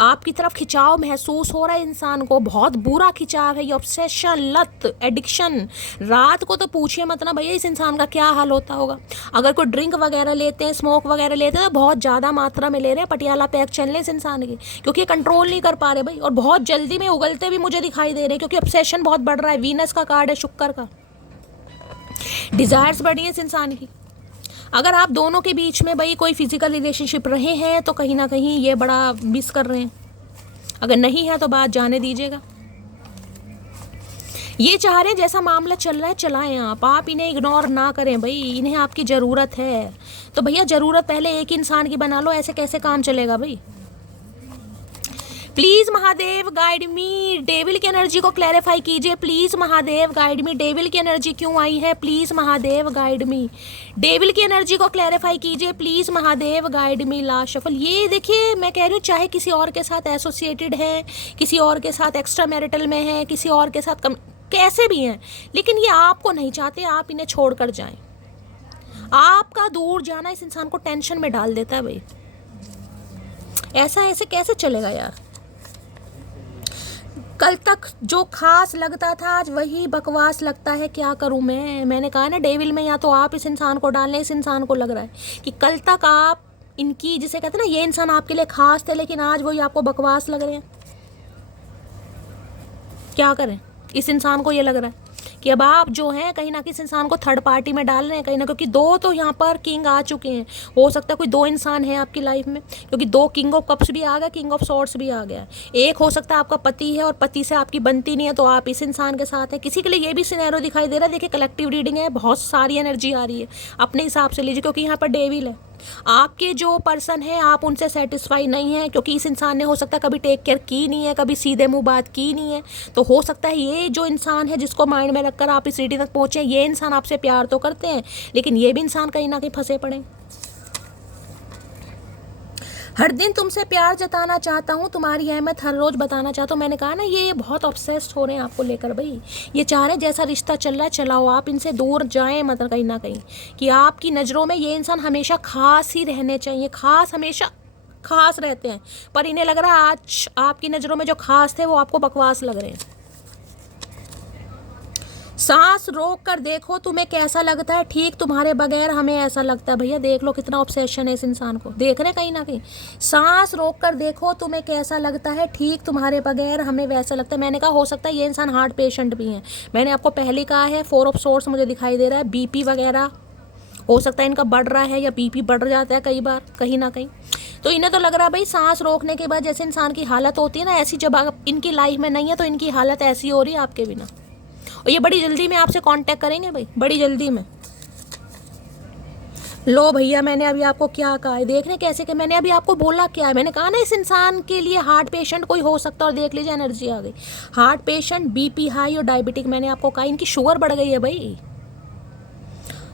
आपकी तरफ खिंचाव महसूस हो रहा है इंसान को, बहुत बुरा खिंचाव है ये, ऑब्सेशन, लत, एडिक्शन। रात को तो पूछिए मत ना भैया इस इंसान का क्या हाल होता होगा। अगर कोई ड्रिंक वगैरह लेते हैं, स्मोक वगैरह लेते हैं तो बहुत ज़्यादा मात्रा में ले रहे हैं। पटियाला पैक चल रहे इस इंसान की, क्योंकि ये कंट्रोल नहीं कर पा रहे भाई, और बहुत जल्दी में उगलते भी मुझे दिखाई दे रहे हैं, क्योंकि ऑब्सेशन बहुत बढ़ रहा है। वीनस का कार्ड है, शुक्र का, डिज़ायर्स बढ़ी है इस इंसान की। अगर आप दोनों के बीच में भाई कोई फिजिकल रिलेशनशिप रहे हैं तो कहीं ना कहीं ये बड़ा मिस कर रहे हैं। अगर नहीं है तो बात जाने दीजिएगा। ये चाह रहे हैं जैसा मामला चल रहा है चलाएं आप इन्हें इग्नोर ना करें भाई। इन्हें आपकी ज़रूरत है तो भैया ज़रूरत पहले एक इंसान की बना लो, ऐसे कैसे काम चलेगा भाई। Please Mahadev guide me, devil की एनर्जी को क्लैरिफाई कीजिए please Mahadev, guide me. Devil की एनर्जी क्यों आई है, please Mahadev guide me. Devil की एनर्जी को क्लैरिफाई कीजिए please Mahadev, guide me. Last shuffle, ये देखिए मैं कह रही हूँ चाहे किसी और के साथ एसोसिएटेड है, किसी और के साथ एक्स्ट्रा मैरिटल में है, किसी और के साथ कैसे भी हैं, लेकिन ये आपको नहीं चाहते, आप इन्हें छोड़ कर जाएं। आपका दूर जाना इस इंसान को टेंशन में डाल देता है भाई। ऐसे कैसे चलेगा यार। कल तक जो खास लगता था आज वही बकवास लगता है, क्या करूं मैंने कहा ना डेविल में या तो आप इस इंसान को डाल लें। इस इंसान को लग रहा है कि कल तक आप इनकी जिसे कहते हैं ना ये इंसान आपके लिए खास थे, लेकिन आज वही आपको बकवास लग रहे हैं। क्या करें, इस इंसान को ये लग रहा है कि अब आप जो हैं कहीं ना किसी इंसान को थर्ड पार्टी में डाल रहे हैं कहीं ना, क्योंकि दो तो यहाँ पर किंग आ चुके हैं। हो सकता है कोई दो इंसान है आपकी लाइफ में, क्योंकि दो किंग ऑफ कप्स भी आ गया, किंग ऑफ सॉर्ड्स भी आ गया। एक हो सकता है आपका पति है और पति से आपकी बनती नहीं है तो आप इस इंसान के साथ हैं। किसी के लिए ये भी सिनेरियो दिखाई दे रहा है। देखिए कलेक्टिव रीडिंग है, बहुत सारी एनर्जी आ रही है, अपने हिसाब से लीजिए, क्योंकि यहाँ पर डेविल है। आपके जो पर्सन है आप उनसे सेटिस्फाई नहीं है, क्योंकि इस इंसान ने हो सकता है कभी टेक केयर की नहीं है, कभी सीधे मुंह बात की नहीं है। तो हो सकता है ये जो इंसान है जिसको माइंड में रखकर आप इस रीडिंग तक पहुंचे, ये इंसान आपसे प्यार तो करते हैं, लेकिन ये भी इंसान कहीं ना कहीं फंसे पड़े। हर दिन तुमसे प्यार जताना चाहता हूँ, तुम्हारी अहमियत हर रोज बताना चाहता हूँ। मैंने कहा ना ये बहुत ऑब्सेस्ड हो रहे हैं आपको लेकर भाई। ये चाह रहे हैं जैसा रिश्ता चल रहा है चलाओ, आप इनसे दूर जाएं मतलब कहीं ना कहीं, कि आपकी नज़रों में ये इंसान हमेशा खास ही रहने चाहिए, खास हमेशा खास रहते हैं। पर इन्हें लग रहा है आज आपकी नज़रों में जो खास थे वो आपको बकवास लग रहे हैं। सांस रोक कर देखो तुम्हें कैसा लगता है, ठीक तुम्हारे बगैर हमें ऐसा लगता है। भैया देख लो कितना ऑब्सेशन है इस इंसान को, देख रहे कहीं ना कहीं। सांस रोक कर देखो तुम्हें कैसा लगता है, ठीक तुम्हारे बगैर हमें वैसा लगता है। मैंने कहा हो सकता है ये इंसान हार्ट पेशेंट भी हैं। मैंने आपको पहले कहा है 4 ऑफ सोर्स मुझे दिखाई दे रहा है, बीपी वगैरह हो सकता है इनका बढ़ रहा है, या बीपी बढ़ जाता है कई बार कहीं ना कहीं। तो इन्हें तो लग रहा है भाई सांस रोकने के बाद जैसे इंसान की हालत होती है ना, ऐसी जब आप इनकी लाइफ में नहीं है तो इनकी हालत ऐसी हो रही है आपके बिना। और ये बड़ी जल्दी में आपसे कांटेक्ट करेंगे भाई, बड़ी जल्दी में। लो भैया मैंने अभी आपको क्या कहा है, देख रहे कैसे कि मैंने अभी आपको बोला क्या है। मैंने कहा ना इस इंसान के लिए हार्ट पेशेंट कोई हो सकता है, और देख लीजिए एनर्जी आ गई। हार्ट पेशेंट, बीपी हाई और डायबिटिक। मैंने आपको कहा इनकी शुगर बढ़ गई है भाई।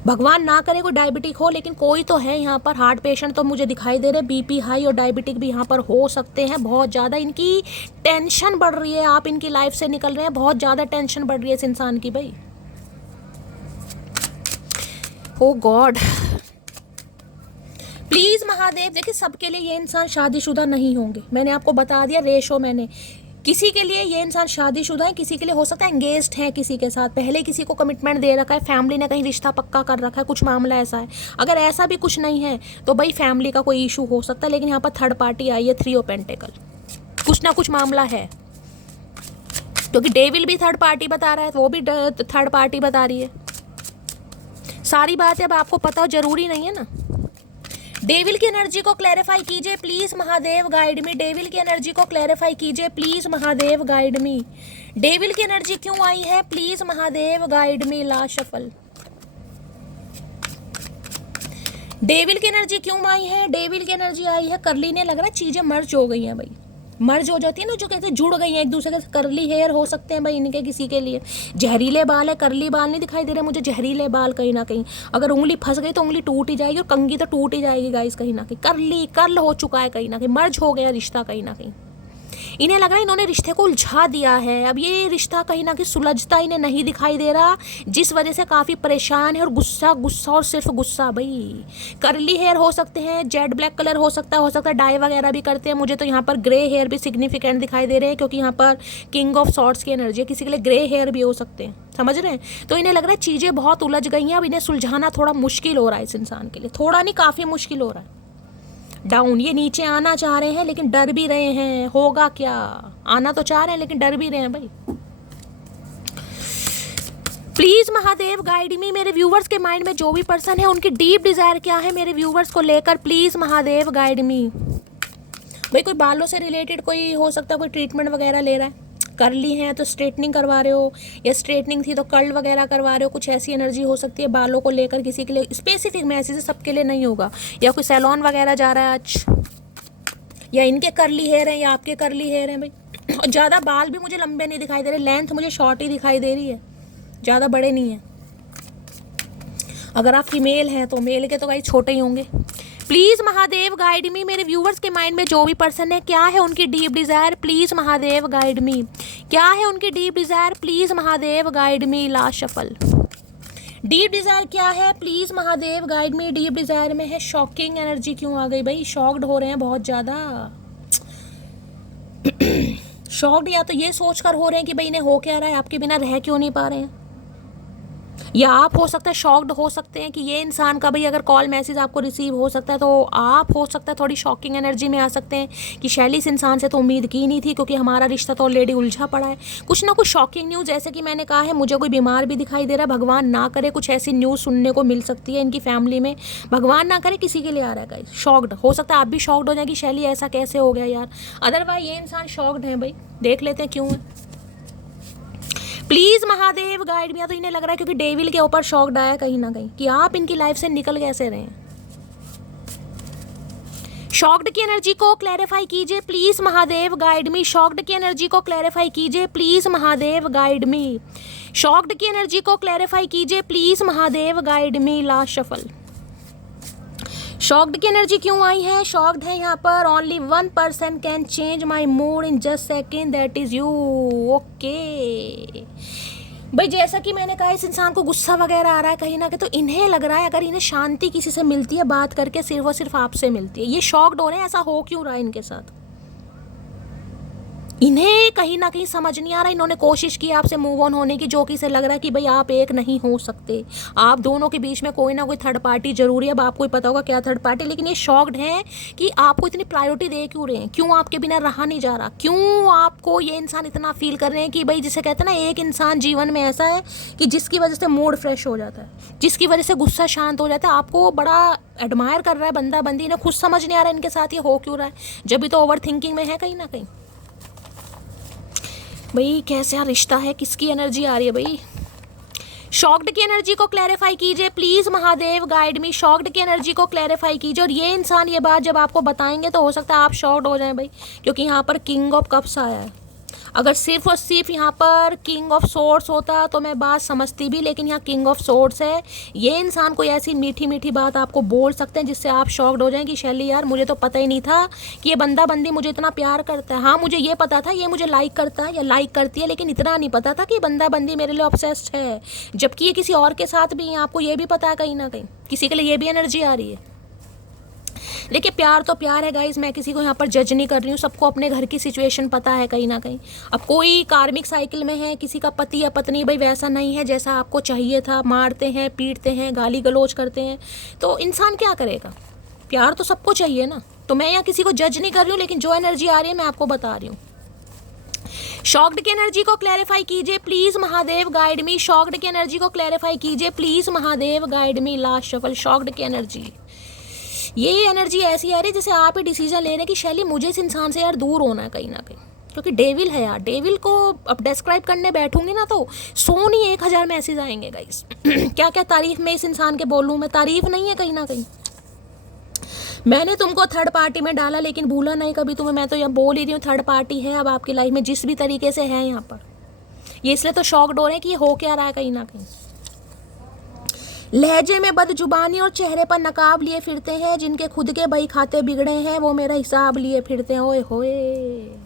भगवान ना करे कोई डायबिटिक हो, लेकिन कोई तो है यहाँ पर। हार्ट पेशेंट तो मुझे दिखाई दे रहे, बीपी हाई और डायबिटिक भी यहाँ पर हो सकते हैं। बहुत ज़्यादा इनकी टेंशन बढ़ रही है, आप इनकी लाइफ से निकल रहे हैं, बहुत ज़्यादा टेंशन बढ़ रही है इस इंसान की भाई। ओ गॉड प्लीज़ महादेव। देखिए सबके लिए ये इंसान शादीशुदा नहीं होंगे, मैंने आपको बता दिया रेशो। मैंने किसी के लिए ये इंसान शादीशुदा है, किसी के लिए हो सकता है एंगेज्ड है किसी के साथ, पहले किसी को कमिटमेंट दे रखा है, फैमिली ने कहीं रिश्ता पक्का कर रखा है, कुछ मामला ऐसा है। अगर ऐसा भी कुछ नहीं है तो भाई फैमिली का कोई इशू हो सकता है, लेकिन यहाँ पर थर्ड पार्टी आई है, 3 ऑफ पेंटिकल। कुछ ना कुछ मामला है, क्योंकि डेविल भी थर्ड पार्टी बता रहा है, वो भी थर्ड पार्टी बता रही है। सारी बातें अब आपको पता हो जरूरी नहीं है ना। डेविल की एनर्जी को क्लैरिफाई कीजिए please Mahadev guide me. Devil की एनर्जी को क्लैरिफाई कीजिए please Mahadev guide me. Devil की एनर्जी क्यों आई है please Mahadev guide me. Last shuffle. Devil की एनर्जी क्यों आई है? डेविल की एनर्जी आई है करली ने, लग रहा है चीजें मर्ज हो गई हैं भाई। मर्ज हो जाती है ना, जो कहते हैं जुड़ गई हैं एक दूसरे के। करली हेयर हो सकते हैं भाई इनके किसी के लिए। जहरीले बाल है, करली बाल नहीं दिखाई दे रहे मुझे, जहरीले बाल कहीं ना कहीं। अगर उंगली फंस गई तो उंगली टूट ही जाएगी, और कंघी तो टूट ही जाएगी गाइस कहीं ना कहीं। करली कर्ल हो चुका है कहीं ना कहीं, मर्ज हो गया रिश्ता कहीं ना कहीं। इन्हें लग रहा है इन्होंने रिश्ते को उलझा दिया है। अब ये रिश्ता कहीं ना कहीं सुलझता इन्हें नहीं दिखाई दे रहा, जिस वजह से काफ़ी परेशान है। और गुस्सा गुस्सा और सिर्फ गुस्सा भाई। करली हेयर हो सकते हैं, जेड ब्लैक कलर हो सकता है डाई वगैरह भी करते हैं। मुझे तो यहाँ पर ग्रे हेयर भी सिग्निफिकेंट दिखाई दे रहे हैं, क्योंकि यहाँ पर किंग ऑफ सॉर्ड्स की एनर्जी है। किसी के लिए ग्रे हेयर भी हो सकते हैं, समझ रहे हैं। तो इन्हें लग रहा है चीज़ें बहुत उलझ गई हैं, अब इन्हें सुलझाना थोड़ा मुश्किल हो रहा है इस इंसान के लिए। थोड़ा नहीं, काफ़ी मुश्किल हो रहा है। डाउन, ये नीचे आना चाह रहे हैं लेकिन डर भी रहे हैं, होगा क्या। आना तो चाह रहे हैं लेकिन डर भी रहे हैं भाई। प्लीज महादेव गाइड मी। मेरे व्यूवर्स के माइंड में जो भी पर्सन है उनकी डीप डिजायर क्या है मेरे व्यूवर्स को लेकर, प्लीज महादेव गाइड मी। भाई कोई बालों से रिलेटेड कोई हो सकता है, कोई ट्रीटमेंट वगैरह ले रहा है। करली हैं तो स्ट्रेटनिंग करवा रहे हो, या स्ट्रेटनिंग थी तो कर्ल वगैरह करवा रहे हो, कुछ ऐसी एनर्जी हो सकती है बालों को लेकर। किसी के लिए स्पेसिफिक मैसेज है, सबके लिए नहीं होगा। या कोई सैलून वगैरह जा रहा है आज, या इनके करली हेयर हैं या आपके करली हेयर हैं भाई। और ज़्यादा बाल भी मुझे लंबे नहीं दिखाई दे रहे, लेंथ मुझे शॉर्ट ही दिखाई दे रही है, ज़्यादा बड़े नहीं है। अगर आप फीमेल हैं तो मेल के तो भाई छोटे ही होंगे। प्लीज़ महादेव गाइड मी। मेरे व्यूवर्स के माइंड में जो भी पर्सन है, क्या है उनकी deep desire, please Mahadev guide मी। क्या है उनकी deep desire, please Mahadev guide me. Last shuffle. Deep desire क्या है please Mahadev guide me. Deep desire में है शॉकिंग एनर्जी क्यों आ गई भाई? शॉक्ड हो रहे हैं बहुत ज़्यादा। शॉक्ड या तो ये सोचकर हो रहे हैं कि भाई इन्हें हो क्या रहा है, आपके बिना रह क्यों नहीं पा रहे हैं। या आप हो सकता है शॉक्ड हो सकते हैं कि ये इंसान का भाई अगर कॉल मैसेज आपको रिसीव हो सकता है, तो आप हो सकता है थोड़ी शॉकिंग एनर्जी में आ सकते हैं कि शैली इस इंसान से तो उम्मीद की नहीं थी, क्योंकि हमारा रिश्ता तो ऑलरेडी उलझा पड़ा है। कुछ ना कुछ शॉकिंग न्यूज़, जैसे कि मैंने कहा है मुझे कोई बीमार भी दिखाई दे रहा है, भगवान ना करे कुछ ऐसी न्यूज़ सुनने को मिल सकती है इनकी फैमिली में। भगवान ना करे किसी के लिए आ रहा है गाइस। शॉक्ड हो सकता है आप भी शॉक्ड हो जाए कि शैली ऐसा कैसे हो गया यार। अदरवाइज ये इंसान शॉक्ड है भाई, देख लेते हैं क्यों है। प्लीज महादेव गाइड मी। तो इन्हें लग रहा है क्योंकि डेविल के ऊपर शॉक्ड आया कहीं ना कहीं कि आप इनकी लाइफ से निकल कैसे रहे हैं। शॉक्ड की एनर्जी को क्लैरिफाई कीजिए please Mahadev guide me. Shocked की एनर्जी को क्लैरिफाई कीजिए please Mahadev guide me. Shocked की एनर्जी को क्लैरिफाई कीजिए please Mahadev guide me. Last shuffle. Shocked की एनर्जी क्यों आई है? शॉक्ड है यहाँ पर। Only 1% can change my mood in just second, that is you. Okay भाई, जैसा कि मैंने कहा, इस इंसान को गुस्सा वगैरह आ रहा है कहीं ना कहीं, तो इन्हें लग रहा है अगर इन्हें शांति किसी से मिलती है बात करके, सिर्फ और सिर्फ आपसे मिलती है। ये शॉक्ड हो रहे हैं, ऐसा हो क्यों रहा है इनके साथ? इन्हें कहीं ना कहीं समझ नहीं आ रहा। इन्होंने कोशिश की आपसे मूव ऑन होने की, जो कि इसे लग रहा है कि भाई आप एक नहीं हो सकते, आप दोनों के बीच में कोई ना कोई थर्ड पार्टी जरूरी है। अब आपको ही पता होगा क्या थर्ड पार्टी, लेकिन ये शॉक्ड है कि आपको इतनी प्रायोरिटी दे क्यों रहे हैं, क्यों आपके बिना रहा नहीं जा रहा, क्यों आपको ये इंसान इतना फील कर रहे हैं कि भाई, जिसे कहते हैं ना, एक इंसान जीवन में ऐसा है कि जिसकी वजह से मूड फ्रेश हो जाता है, जिसकी वजह से गुस्सा शांत हो जाता है। आपको बड़ा एडमायर कर रहा है बंदा बंदी, इन्हें खुद समझ नहीं आ रहा है इनके साथ ये हो क्यों रहा है, जब भी तो ओवर थिंकिंग में है कहीं ना कहीं। भाई कैसा रिश्ता है, किसकी एनर्जी आ रही है भाई? शॉक्ड की एनर्जी को क्लैरिफाई कीजिए please, Mahadev guide me. Shocked की एनर्जी को क्लैरिफाई कीजिए, और ये इंसान ये बात जब आपको बताएंगे तो हो सकता है आप शॉक्ड हो जाएं भाई, क्योंकि यहाँ पर किंग ऑफ कप्स आया है। अगर सिर्फ और सिर्फ यहाँ पर किंग ऑफ सोर्ड्स होता तो मैं बात समझती भी, लेकिन यहाँ किंग ऑफ सोर्ड्स है। ये इंसान कोई ऐसी मीठी मीठी बात आपको बोल सकते हैं जिससे आप शॉक्ड हो जाएं कि शैली यार, मुझे तो पता ही नहीं था कि ये बंदा बंदी मुझे इतना प्यार करता है। हाँ, मुझे ये पता था ये मुझे लाइक करता है या लाइक करती है, लेकिन इतना नहीं पता था कि बंदा बंदी मेरे लिए ऑब्सेस्ड है, जबकि ये किसी और के साथ भी है। आपको ये भी पता है कहीं ना कहीं, किसी के लिए ये भी एनर्जी आ रही है। देखिए, प्यार तो प्यार है गाइज, मैं किसी को यहाँ पर जज नहीं कर रही हूँ, सबको अपने घर की सिचुएशन पता है कहीं ना कहीं। अब कोई कार्मिक साइकिल में है, किसी का पति या पत्नी भाई वैसा नहीं है जैसा आपको चाहिए था, मारते हैं, पीटते हैं, गाली गलौज करते हैं, तो इंसान क्या करेगा? प्यार तो सबको चाहिए ना। तो मैं यहाँ किसी को जज नहीं कर रही हूँ, लेकिन जो एनर्जी आ रही है मैं आपको बता रही हूँ। शॉक्ड की एनर्जी को क्लैरिफाई कीजिए please, Mahadev guide me. Shocked की एनर्जी को क्लैरिफाई कीजिए please, Mahadev guide me. Last shuffle, shocked की एनर्जी। ये एनर्जी ऐसी आ रही है जैसे आप ही डिसीजन ले रहे हैं कि शैली मुझे इस इंसान से यार दूर होना है कहीं ना कहीं, क्योंकि डेविल है यार। डेविल को अब डिस्क्राइब करने बैठूंगी ना तो 100 नहीं 1000 मैसेज आएंगे गाइस। क्या क्या तारीफ में इस इंसान के बोलूँ मैं, तारीफ नहीं है कहीं ना कहीं। मैंने तुमको थर्ड पार्टी में डाला, लेकिन भूला नहीं कभी तुम्हें। मैं तो यहाँ बोल ही रही हूँ, थर्ड पार्टी है अब आपकी लाइफ में जिस भी तरीके से है यहाँ पर। ये इसलिए तो शॉक्ड हो रहे हैं कि ये हो क्या रहा है कहीं ना कहीं। लहजे में बदजुबानी और चेहरे पर नकाब लिए फिरते हैं, जिनके खुद के बही खाते बिगड़े हैं वो मेरा हिसाब लिए फिरते हैं। ओए होए,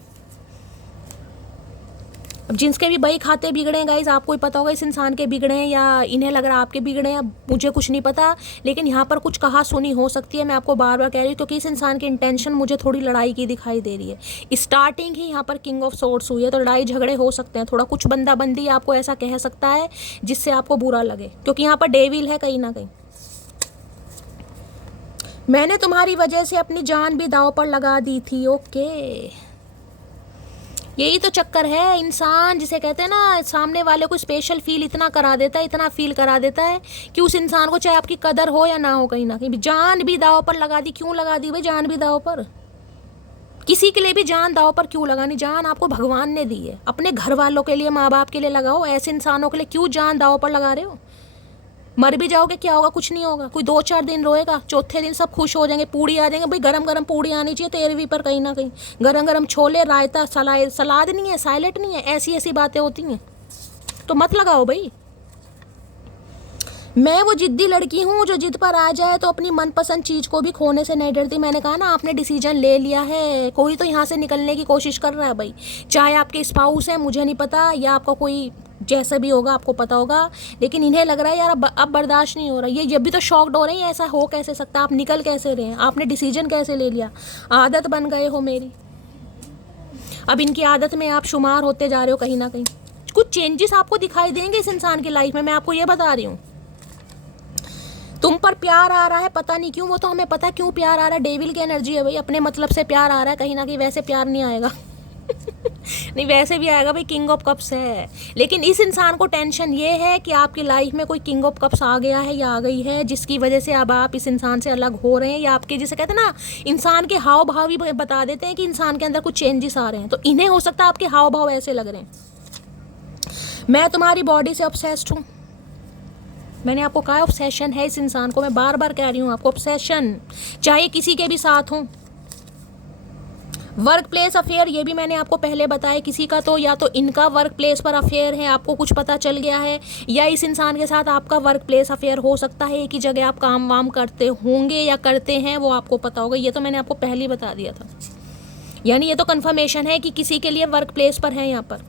अब जिनके भी बही खाते बिगड़े हैं गाइज, आपको ही पता होगा इस इंसान के बिगड़े हैं या इन्हें लग रहा है आपके बिगड़े हैं, मुझे कुछ नहीं पता, लेकिन यहाँ पर कुछ कहा सुनी हो सकती है। मैं आपको बार बार कह रही हूँ, क्योंकि इस इंसान की इंटेंशन मुझे थोड़ी लड़ाई की दिखाई दे रही है। स्टार्टिंग ही यहाँ पर किंग ऑफ सोर्ड्स हुई है, तो लड़ाई झगड़े हो सकते हैं, थोड़ा कुछ बंदा बंदी आपको ऐसा कह सकता है जिससे आपको बुरा लगे, क्योंकि यहाँ पर डेविल है कहीं ना कहीं। मैंने तुम्हारी वजह से अपनी जान भी दांव पर लगा दी थी। ओके, यही तो चक्कर है। इंसान जिसे कहते हैं ना, सामने वाले को स्पेशल फील इतना करा देता है, इतना फील करा देता है कि उस इंसान को चाहे आपकी कदर हो या ना हो, कहीं ना कहीं जान भी दाव पर लगा दी। क्यों लगा दी भाई जान भी दाव पर? किसी के लिए भी जान दाव पर क्यों लगानी? जान आपको भगवान ने दी है, अपने घर वालों के लिए, माँ बाप के लिए लगाओ। ऐसे इंसानों के लिए क्यों जान दाव पर लगा रहे हो? मर भी जाओगे क्या होगा? कुछ नहीं होगा। कोई 2-4 दिन रोएगा, चौथे दिन सब खुश हो जाएंगे, पूड़ी आ जाएंगे। भाई गरम गरम पूड़ी आनी चाहिए 13वीं पर कहीं ना कहीं, गरम गरम छोले, रायता, सलाद नहीं है, साइलेट नहीं है, ऐसी ऐसी बातें होती हैं, तो मत लगाओ भाई। मैं वो जिद्दी लड़की हूँ जो जिद पर आ जाए तो अपनी मनपसंद चीज़ को भी खोने से नहीं डरती। मैंने कहा ना, आपने डिसीजन ले लिया है, कोई तो यहाँ से निकलने की कोशिश कर रहा है भाई, चाहे आपके स्पाउस है, मुझे नहीं पता, या आपका कोई जैसा भी होगा आपको पता होगा, लेकिन इन्हें लग रहा है यार अब बर्दाश्त नहीं हो रहा। ये जब भी तो शॉक्ड हो रहे हैं, ऐसा हो कैसे सकता? आप निकल कैसे रहे हैं? आपने डिसीजन कैसे ले लिया? आदत बन गए हो मेरी, अब इनकी आदत में आप शुमार होते जा रहे हो कहीं ना कहीं। कुछ चेंजेस आपको दिखाई देंगे इस इंसान की लाइफ में, मैं आपको ये बता रही हूँ। तुम पर प्यार आ रहा है, पता नहीं क्यों, वो तो हमें पता क्यों प्यार आ रहा है। डेविल की एनर्जी है भाई, अपने मतलब से प्यार आ रहा है कहीं ना कहीं, वैसे प्यार नहीं आएगा। नहीं, वैसे भी आएगा भाई, किंग ऑफ कप्स है। लेकिन इस इंसान को टेंशन ये है कि आपकी लाइफ में कोई किंग ऑफ कप्स आ गया है या आ गई है, जिसकी वजह से अब आप इस इंसान से अलग हो रहे हैं, या आपके जिसे कहते हैं ना, इंसान के हाव भाव भी बता देते हैं कि इंसान के अंदर कुछ चेंजेस आ रहे हैं। तो इन्हें हो सकता है आपके हाव भाव ऐसे लग रहे हैं, मैं तुम्हारी बॉडी से ऑब्सेस्ड हूँ। मैंने आपको कहा ऑब्सेशन है इस इंसान को, मैं बार बार कह रही हूँ आपको, ऑब्सेशन, चाहे किसी के भी साथ हो। वर्क प्लेस अफेयर, ये भी मैंने आपको पहले बताया, किसी का तो या तो इनका वर्क प्लेस पर अफेयर है, आपको कुछ पता चल गया है, या इस इंसान के साथ आपका वर्क प्लेस अफेयर हो सकता है, एक ही जगह आप काम वाम करते होंगे या करते हैं, वो आपको पता होगा। ये तो मैंने आपको पहले ही बता दिया था, यानी ये तो कंफर्मेशन है कि किसी के लिए वर्क प्लेस पर है यहाँ पर,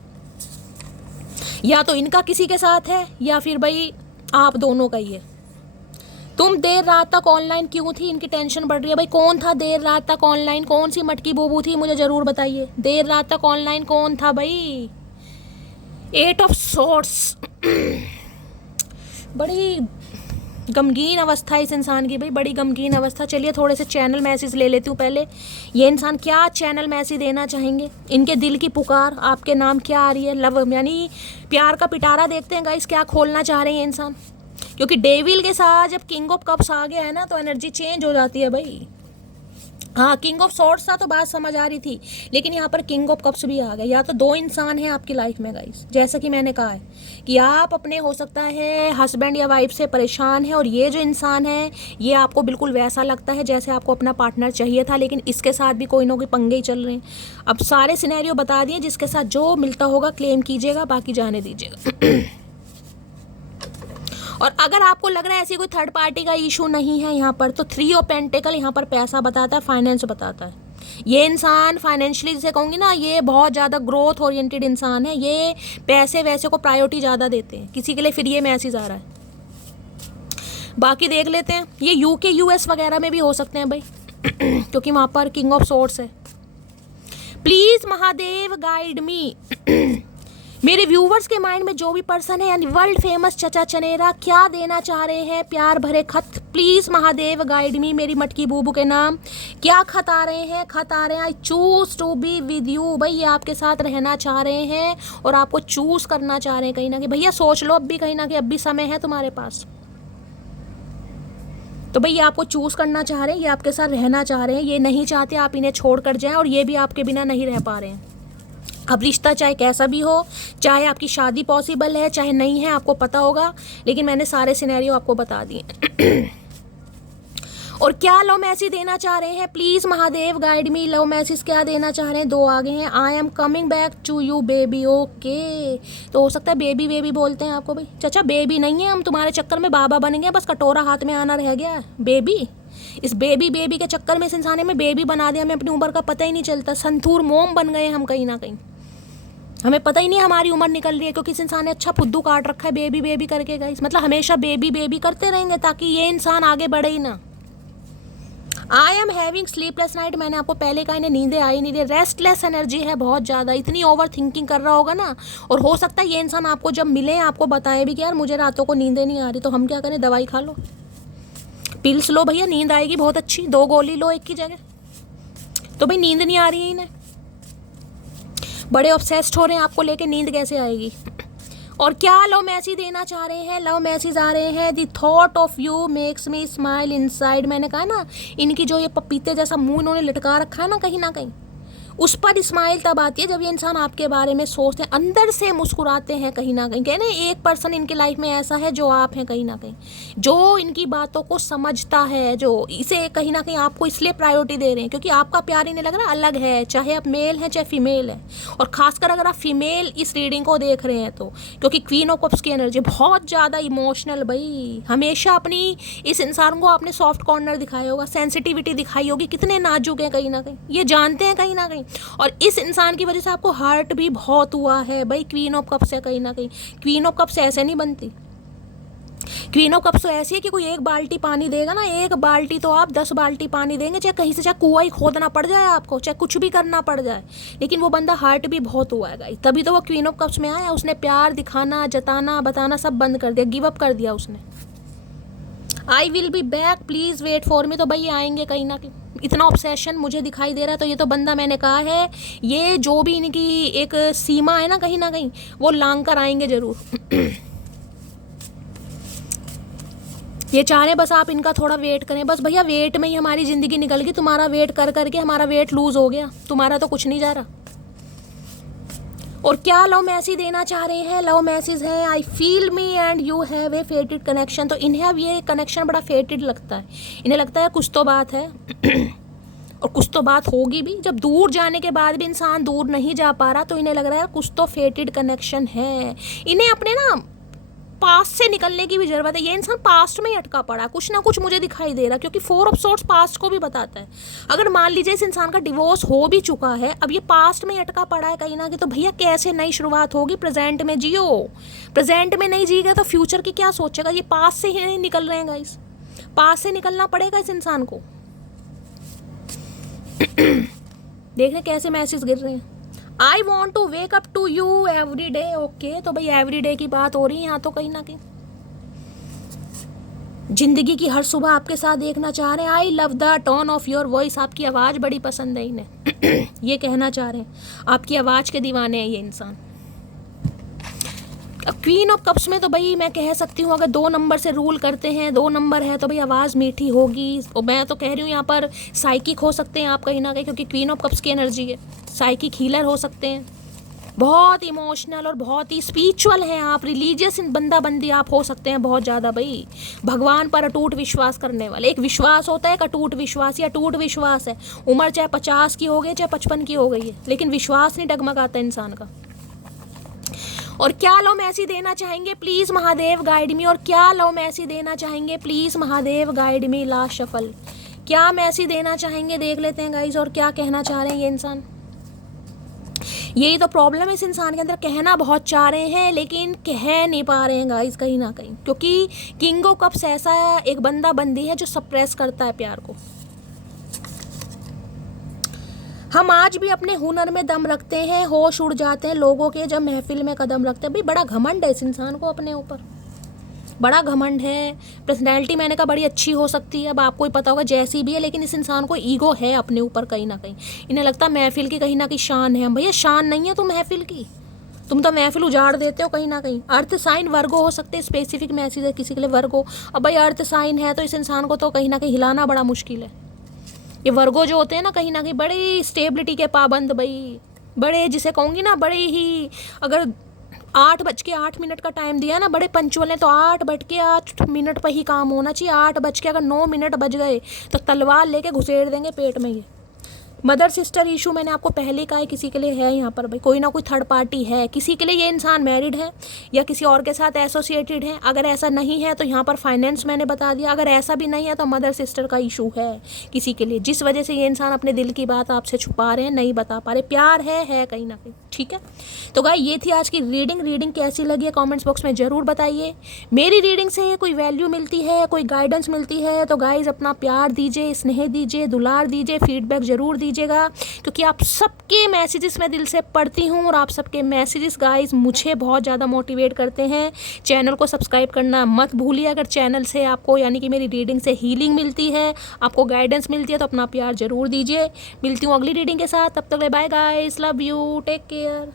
या तो इनका किसी के साथ है या फिर भाई आप दोनों का ही है। तुम देर रात तक ऑनलाइन क्यों थी, इनकी टेंशन बढ़ रही है। भाई कौन था देर रात तक ऑनलाइन, कौन सी मटकी बोबू थी, मुझे ज़रूर बताइए। देर रात तक ऑनलाइन कौन था भाई? 8 ऑफ सॉर्ड्स बड़ी गमगीन अवस्था है इस इंसान की भाई, बड़ी गमगीन अवस्था। चलिए थोड़े से चैनल मैसेज ले लेती हूँ पहले। ये इंसान क्या चैनल मैसेज देना चाहेंगे, इनके दिल की पुकार आपके नाम क्या आ रही है? लव यानी प्यार का पिटारा देखते हैं गाइस, क्या खोलना चाह रहे हैं इंसान, क्योंकि डेविल के साथ जब किंग ऑफ कप्स आ गया है ना तो एनर्जी चेंज हो जाती है भाई। हाँ, किंग ऑफ सॉर्ड्स था तो बात समझ आ रही थी, लेकिन यहाँ पर किंग ऑफ कप्स भी आ गया। या तो दो इंसान हैं आपकी लाइफ में गाइस, जैसा कि मैंने कहा है कि आप अपने हो सकता है हस्बैंड या वाइफ से परेशान है, और ये जो इंसान है ये आपको बिल्कुल वैसा लगता है जैसे आपको अपना पार्टनर चाहिए था, लेकिन इसके साथ भी कोई ना कोई पंगे ही चल रहे हैं। अब सारे सिनेरियो बता दिए, जिसके साथ जो मिलता होगा क्लेम कीजिएगा, बाकी जाने दीजिएगा। और अगर आपको लग रहा है ऐसी कोई थर्ड पार्टी का इशू नहीं है यहाँ पर, तो 3 ऑफ पेंटिकल यहाँ पर पैसा बताता है, फाइनेंस बताता है। ये इंसान फाइनेंशियली जिसे कहूँगी ना, ये बहुत ज़्यादा ग्रोथ ओरिएंटेड इंसान है, ये पैसे वैसे को प्रायोरिटी ज़्यादा देते हैं किसी के लिए। फिर ये मैसेज आ रहा है, बाकी देख लेते हैं। ये यूके यूएस वगैरह में भी हो सकते हैं भाई क्योंकि वहाँ पर किंग ऑफ सॉर्ड्स है। प्लीज़ महादेव गाइड मी। मेरे व्यूवर्स के माइंड में जो भी पर्सन है, यानी वर्ल्ड फेमस चचा चनेरा, क्या देना चाह रहे हैं प्यार भरे खत? प्लीज़ महादेव गाइड मी। मेरी मटकी बूबू के नाम क्या खत आ रहे हैं? खत आ रहे हैं, I choose to be with you. भाई ये आपके साथ रहना चाह रहे हैं और आपको चूज़ करना चाह रहे हैं कहीं ना कहीं। भैया सोच लो, अब भी कहीं ना कहीं अब भी समय है तुम्हारे पास। तो भाई ये आपको चूज़ करना चाह रहे हैं, ये आपके साथ रहना चाह रहे हैं, ये नहीं चाहते आप इन्हें छोड़ कर जाएं, और ये भी आपके बिना नहीं रह पा रहे हैं। अब रिश्ता चाहे कैसा भी हो, चाहे आपकी शादी पॉसिबल है चाहे नहीं है, आपको पता होगा, लेकिन मैंने सारे सिनेरियो आपको बता दिए। और क्या लव मैसेज देना चाह रहे हैं? Please Mahadev guide me. Love message क्या देना चाह रहे हैं? 2 आगे हैं। I am coming back to you baby. Okay, तो हो सकता है बेबी बेबी बोलते हैं आपको भाई। चाचा बेबी नहीं है, हम तुम्हारे चक्कर में बाबा बन गए, बस कटोरा हाथ में आना रह गया। बेबी, इस बेबी बेबी के चक्कर में इस इंसान ने बेबी बना दिया, हमें अपनी उम्र का पता ही नहीं चलता। संतूर मोम बन गए हम कहीं ना कहीं, हमें पता ही नहीं हमारी उम्र निकल रही है, क्योंकि इस इंसान ने अच्छा फुद्दू काट रखा है बेबी बेबी करके गाइस। मतलब हमेशा बेबी बेबी करते रहेंगे ताकि ये इंसान आगे बढ़े ही ना। I am having sleepless night, मैंने आपको पहले कहा, इन्हें नींदें आई नहीं रही, रेस्टलेस एनर्जी है बहुत ज़्यादा, इतनी ओवर थिंकिंग कर रहा होगा ना। और हो सकता है ये इंसान आपको जब मिले आपको बताए भी कि यार मुझे रातों को नींदें नहीं आ रही, तो हम क्या करें? दवाई खा लो, पिल्स लो भैया, नींद आएगी बहुत अच्छी, 2 गोली लो एक की जगह। तो भाई नींद नहीं आ रही है इन्हें, बड़े ऑब्सेस्ड हो रहे हैं आपको लेके, नींद कैसे आएगी? और क्या लव मैसेज देना चाह रहे हैं? लव मैसेज आ रहे हैं, the thought of you makes me smile inside. मैंने कहा ना, इनकी जो ये पपीते जैसा मुंह इन्होंने लटका रखा है ना कहीं ना कहीं, उस पर स्माइल तब आती है जब ये इंसान आपके बारे में सोचते हैं, अंदर से मुस्कुराते हैं कहीं ना कहीं। कहने एक पर्सन इनकी लाइफ में ऐसा है जो आप हैं कहीं ना कहीं, जो इनकी बातों को समझता है, जो इसे कहीं ना कहीं आपको इसलिए प्रायोरिटी दे रहे हैं क्योंकि आपका प्यार इन्हें लग रहा है अलग है, चाहे आप मेल हैं चाहे फीमेल है। और खासकर अगर आप फीमेल इस रीडिंग को देख रहे हैं तो, क्योंकि क्वीन ऑफ कप्स की एनर्जी बहुत ज़्यादा इमोशनल भाई, हमेशा अपनी इस इंसान को आपने सॉफ्ट कॉर्नर दिखाया होगा, सेंसिटिविटी दिखाई होगी, कितने नाजुक हैं कहीं ना कहीं, ये जानते हैं कहीं ना कहीं। और इस इंसान की वजह से आपको हर्ट भी बहुत हुआ है भाई। क्वीन ऑफ कप्स है कहीं ना कहीं, क्वीन ऑफ कप्स ऐसे नहीं बनती। क्वीन ऑफ कप्स तो ऐसी है कि कोई 1 बाल्टी पानी देगा ना, 1 बाल्टी तो आप 10 बाल्टी पानी देंगे, चाहे कहीं से चाहे कुआं ही खोदना पड़ जाए आपको, चाहे कुछ भी करना पड़ जाए, लेकिन वो बंदा हर्ट भी बहुत हुआ है गाइस, तभी तो वो क्वीन ऑफ कप्स में आया। उसने प्यार दिखाना, जताना, बताना सब बंद कर दिया, गिव अप कर दिया उसने। I will be back, please wait for me. तो भाई आएंगे कहीं ना कहीं, इतना ऑब्सेशन मुझे दिखाई दे रहा है, तो ये तो बंदा मैंने कहा है, ये जो भी इनकी एक सीमा है ना कहीं ना कहीं, वो लांग कर आएंगे जरूर। ये चाह रहे हैं बस आप इनका थोड़ा वेट करें, बस भैया वेट में ही हमारी ज़िंदगी निकल गई, तुम्हारा वेट कर करके हमारा वेट लूज़ हो गया, तुम्हारा तो कुछ नहीं जा रहा। और क्या लव मैसेज देना चाह रहे हैं? लव मैसेज है, I feel me and you have a फेटेड connection. तो इन्हें अब ये कनेक्शन बड़ा फेटेड लगता है, इन्हें लगता है कुछ तो बात है। और कुछ तो बात होगी भी। जब दूर जाने के बाद भी इंसान दूर नहीं जा पा रहा तो इन्हें लग रहा है कुछ तो फेटेड कनेक्शन है। इन्हें अपने ना पास्ट से निकलने की भी ज़रूरत है। ये इंसान पास्ट में ही अटका पड़ा, कुछ ना कुछ मुझे दिखाई दे रहा, क्योंकि 4 ऑफ सोर्ड्स पास्ट को भी बताता है। अगर मान लीजिए इस इंसान का डिवोर्स हो भी चुका है, अब ये पास्ट में ही अटका पड़ा है कहीं ना कहीं, तो भैया कैसे नई शुरुआत होगी? प्रेजेंट में जियो। प्रेजेंट में नहीं जिएगा तो फ्यूचर की क्या सोचेगा? ये पास्ट से ही नहीं निकल रहे हैं गाइस, पास्ट से निकलना पड़ेगा इस इंसान को। देख रहे कैसे मैसेज गिर रहे हैं। I want to wake up to you every day. Okay, तो भाई एवरी डे की बात हो रही है यहाँ तो कहीं ना कहीं। जिंदगी की हर सुबह आपके साथ देखना चाह रहे हैं। I love the tone of your voice. आपकी आवाज़ बड़ी पसंद है इन्हें। ये कहना चाह रहे हैं, आपकी आवाज़ के दीवाने हैं ये इंसान। क्वीन ऑफ कप्स में तो भाई मैं कह सकती हूँ, अगर 2 नंबर से रूल करते हैं, 2 नंबर है तो भाई आवाज़ मीठी होगी। और मैं तो कह रही हूँ यहाँ पर साइकिक हो सकते हैं आप कहीं ना कहीं, क्योंकि क्वीन ऑफ कप्स की एनर्जी है। साइकिक हीलर हो सकते हैं, बहुत इमोशनल और बहुत ही स्पिरिचुअल हैं आप। रिलीजियस बंदा बंदी आप हो सकते हैं बहुत ज़्यादा भाई। भगवान पर अटूट विश्वास करने वाले। एक विश्वास होता है, एक अटूट विश्वास। या अटूट विश्वास है, उम्र चाहे 50 की हो गई चाहे 55 की हो गई है, लेकिन विश्वास नहीं डगमगाता इंसान का। और क्या लव मैसेज देना चाहेंगे प्लीज़ महादेव गाइड मी। और क्या लव मैसेज देना चाहेंगे please Mahadev guide me. Last shuffle, क्या मैसेज देना चाहेंगे देख लेते हैं गाइज। और क्या कहना चाह रहे हैं ये इंसान? यही तो प्रॉब्लम है इस इंसान के अंदर, कहना बहुत चाह रहे हैं लेकिन कह नहीं पा रहे हैं गाइज कहीं ना कहीं, क्योंकि किंग ऑफ कप्स ऐसा एक बंदा बंदी है जो सप्रेस करता है प्यार को। हम आज भी अपने हुनर में दम रखते हैं, होश उड़ जाते हैं लोगों के जब महफिल में कदम रखते हैं। भाई बड़ा घमंड है इस इंसान को अपने ऊपर, बड़ा घमंड है। पर्सनैलिटी मैंने कहा बड़ी अच्छी हो सकती है, अब आपको ही पता होगा जैसी भी है, लेकिन इस इंसान को ईगो है अपने ऊपर कहीं ना कहीं। इन्हें लगता है महफिल की कहीं ना कहीं शान है। भैया शान नहीं है तुम महफिल की, तुम तो महफिल उजाड़ देते हो कहीं ना कहीं। अर्थ साइन वर्गो हो सकते हैं, स्पेसिफिक मैसेज है किसी के लिए वर्गो। अब भाई अर्थ साइन है तो इस इंसान को तो कहीं ना कहीं हिलाना बड़ा मुश्किल है। ये वर्गो जो होते हैं ना कहीं बड़ी स्टेबिलिटी के पाबंद भाई, बड़े जिसे कहूँगी ना बड़े ही, अगर 8:08 का टाइम दिया ना, बड़े पंचुअल हैं, तो 8:08 पर ही काम होना चाहिए। 8 अगर 9 मिनट बज गए तो तलवार लेके घुसेड़ देंगे पेट में। ये मदर सिस्टर इशू मैंने आपको पहले कहा है किसी के लिए है यहाँ पर भाई, कोई ना कोई थर्ड पार्टी है किसी के लिए। ये इंसान मैरिड है या किसी और के साथ एसोसिएटेड है। अगर ऐसा नहीं है तो यहाँ पर फाइनेंस मैंने बता दिया। अगर ऐसा भी नहीं है तो मदर सिस्टर का इशू है किसी के लिए, जिस वजह से ये इंसान अपने दिल की बात आपसे छुपा रहे हैं, नहीं बता पा रहे। प्यार है कहीं ना कहीं, ठीक है। तो गाइस ये थी आज की रीडिंग कैसी लगी है कमेंट्स बॉक्स में ज़रूर बताइए। मेरी रीडिंग से कोई वैल्यू मिलती है, कोई गाइडेंस मिलती है तो गाइस अपना प्यार दीजिए, स्नेह दीजिए, दुलार दीजिए, फीडबैक ज़रूर दीजिएगा, क्योंकि आप सबके मैसेजेस मैं दिल से पढ़ती हूँ और आप सबके मैसेजेस गाइस मुझे बहुत ज़्यादा मोटिवेट करते हैं। चैनल को सब्सक्राइब करना मत भूलिए। अगर चैनल से आपको यानी कि मेरी रीडिंग से हीलिंग मिलती है, आपको गाइडेंस मिलती है, तो अपना प्यार ज़रूर दीजिए। मिलती हूँ अगली रीडिंग के साथ, तब तक bye guys, love you, take care.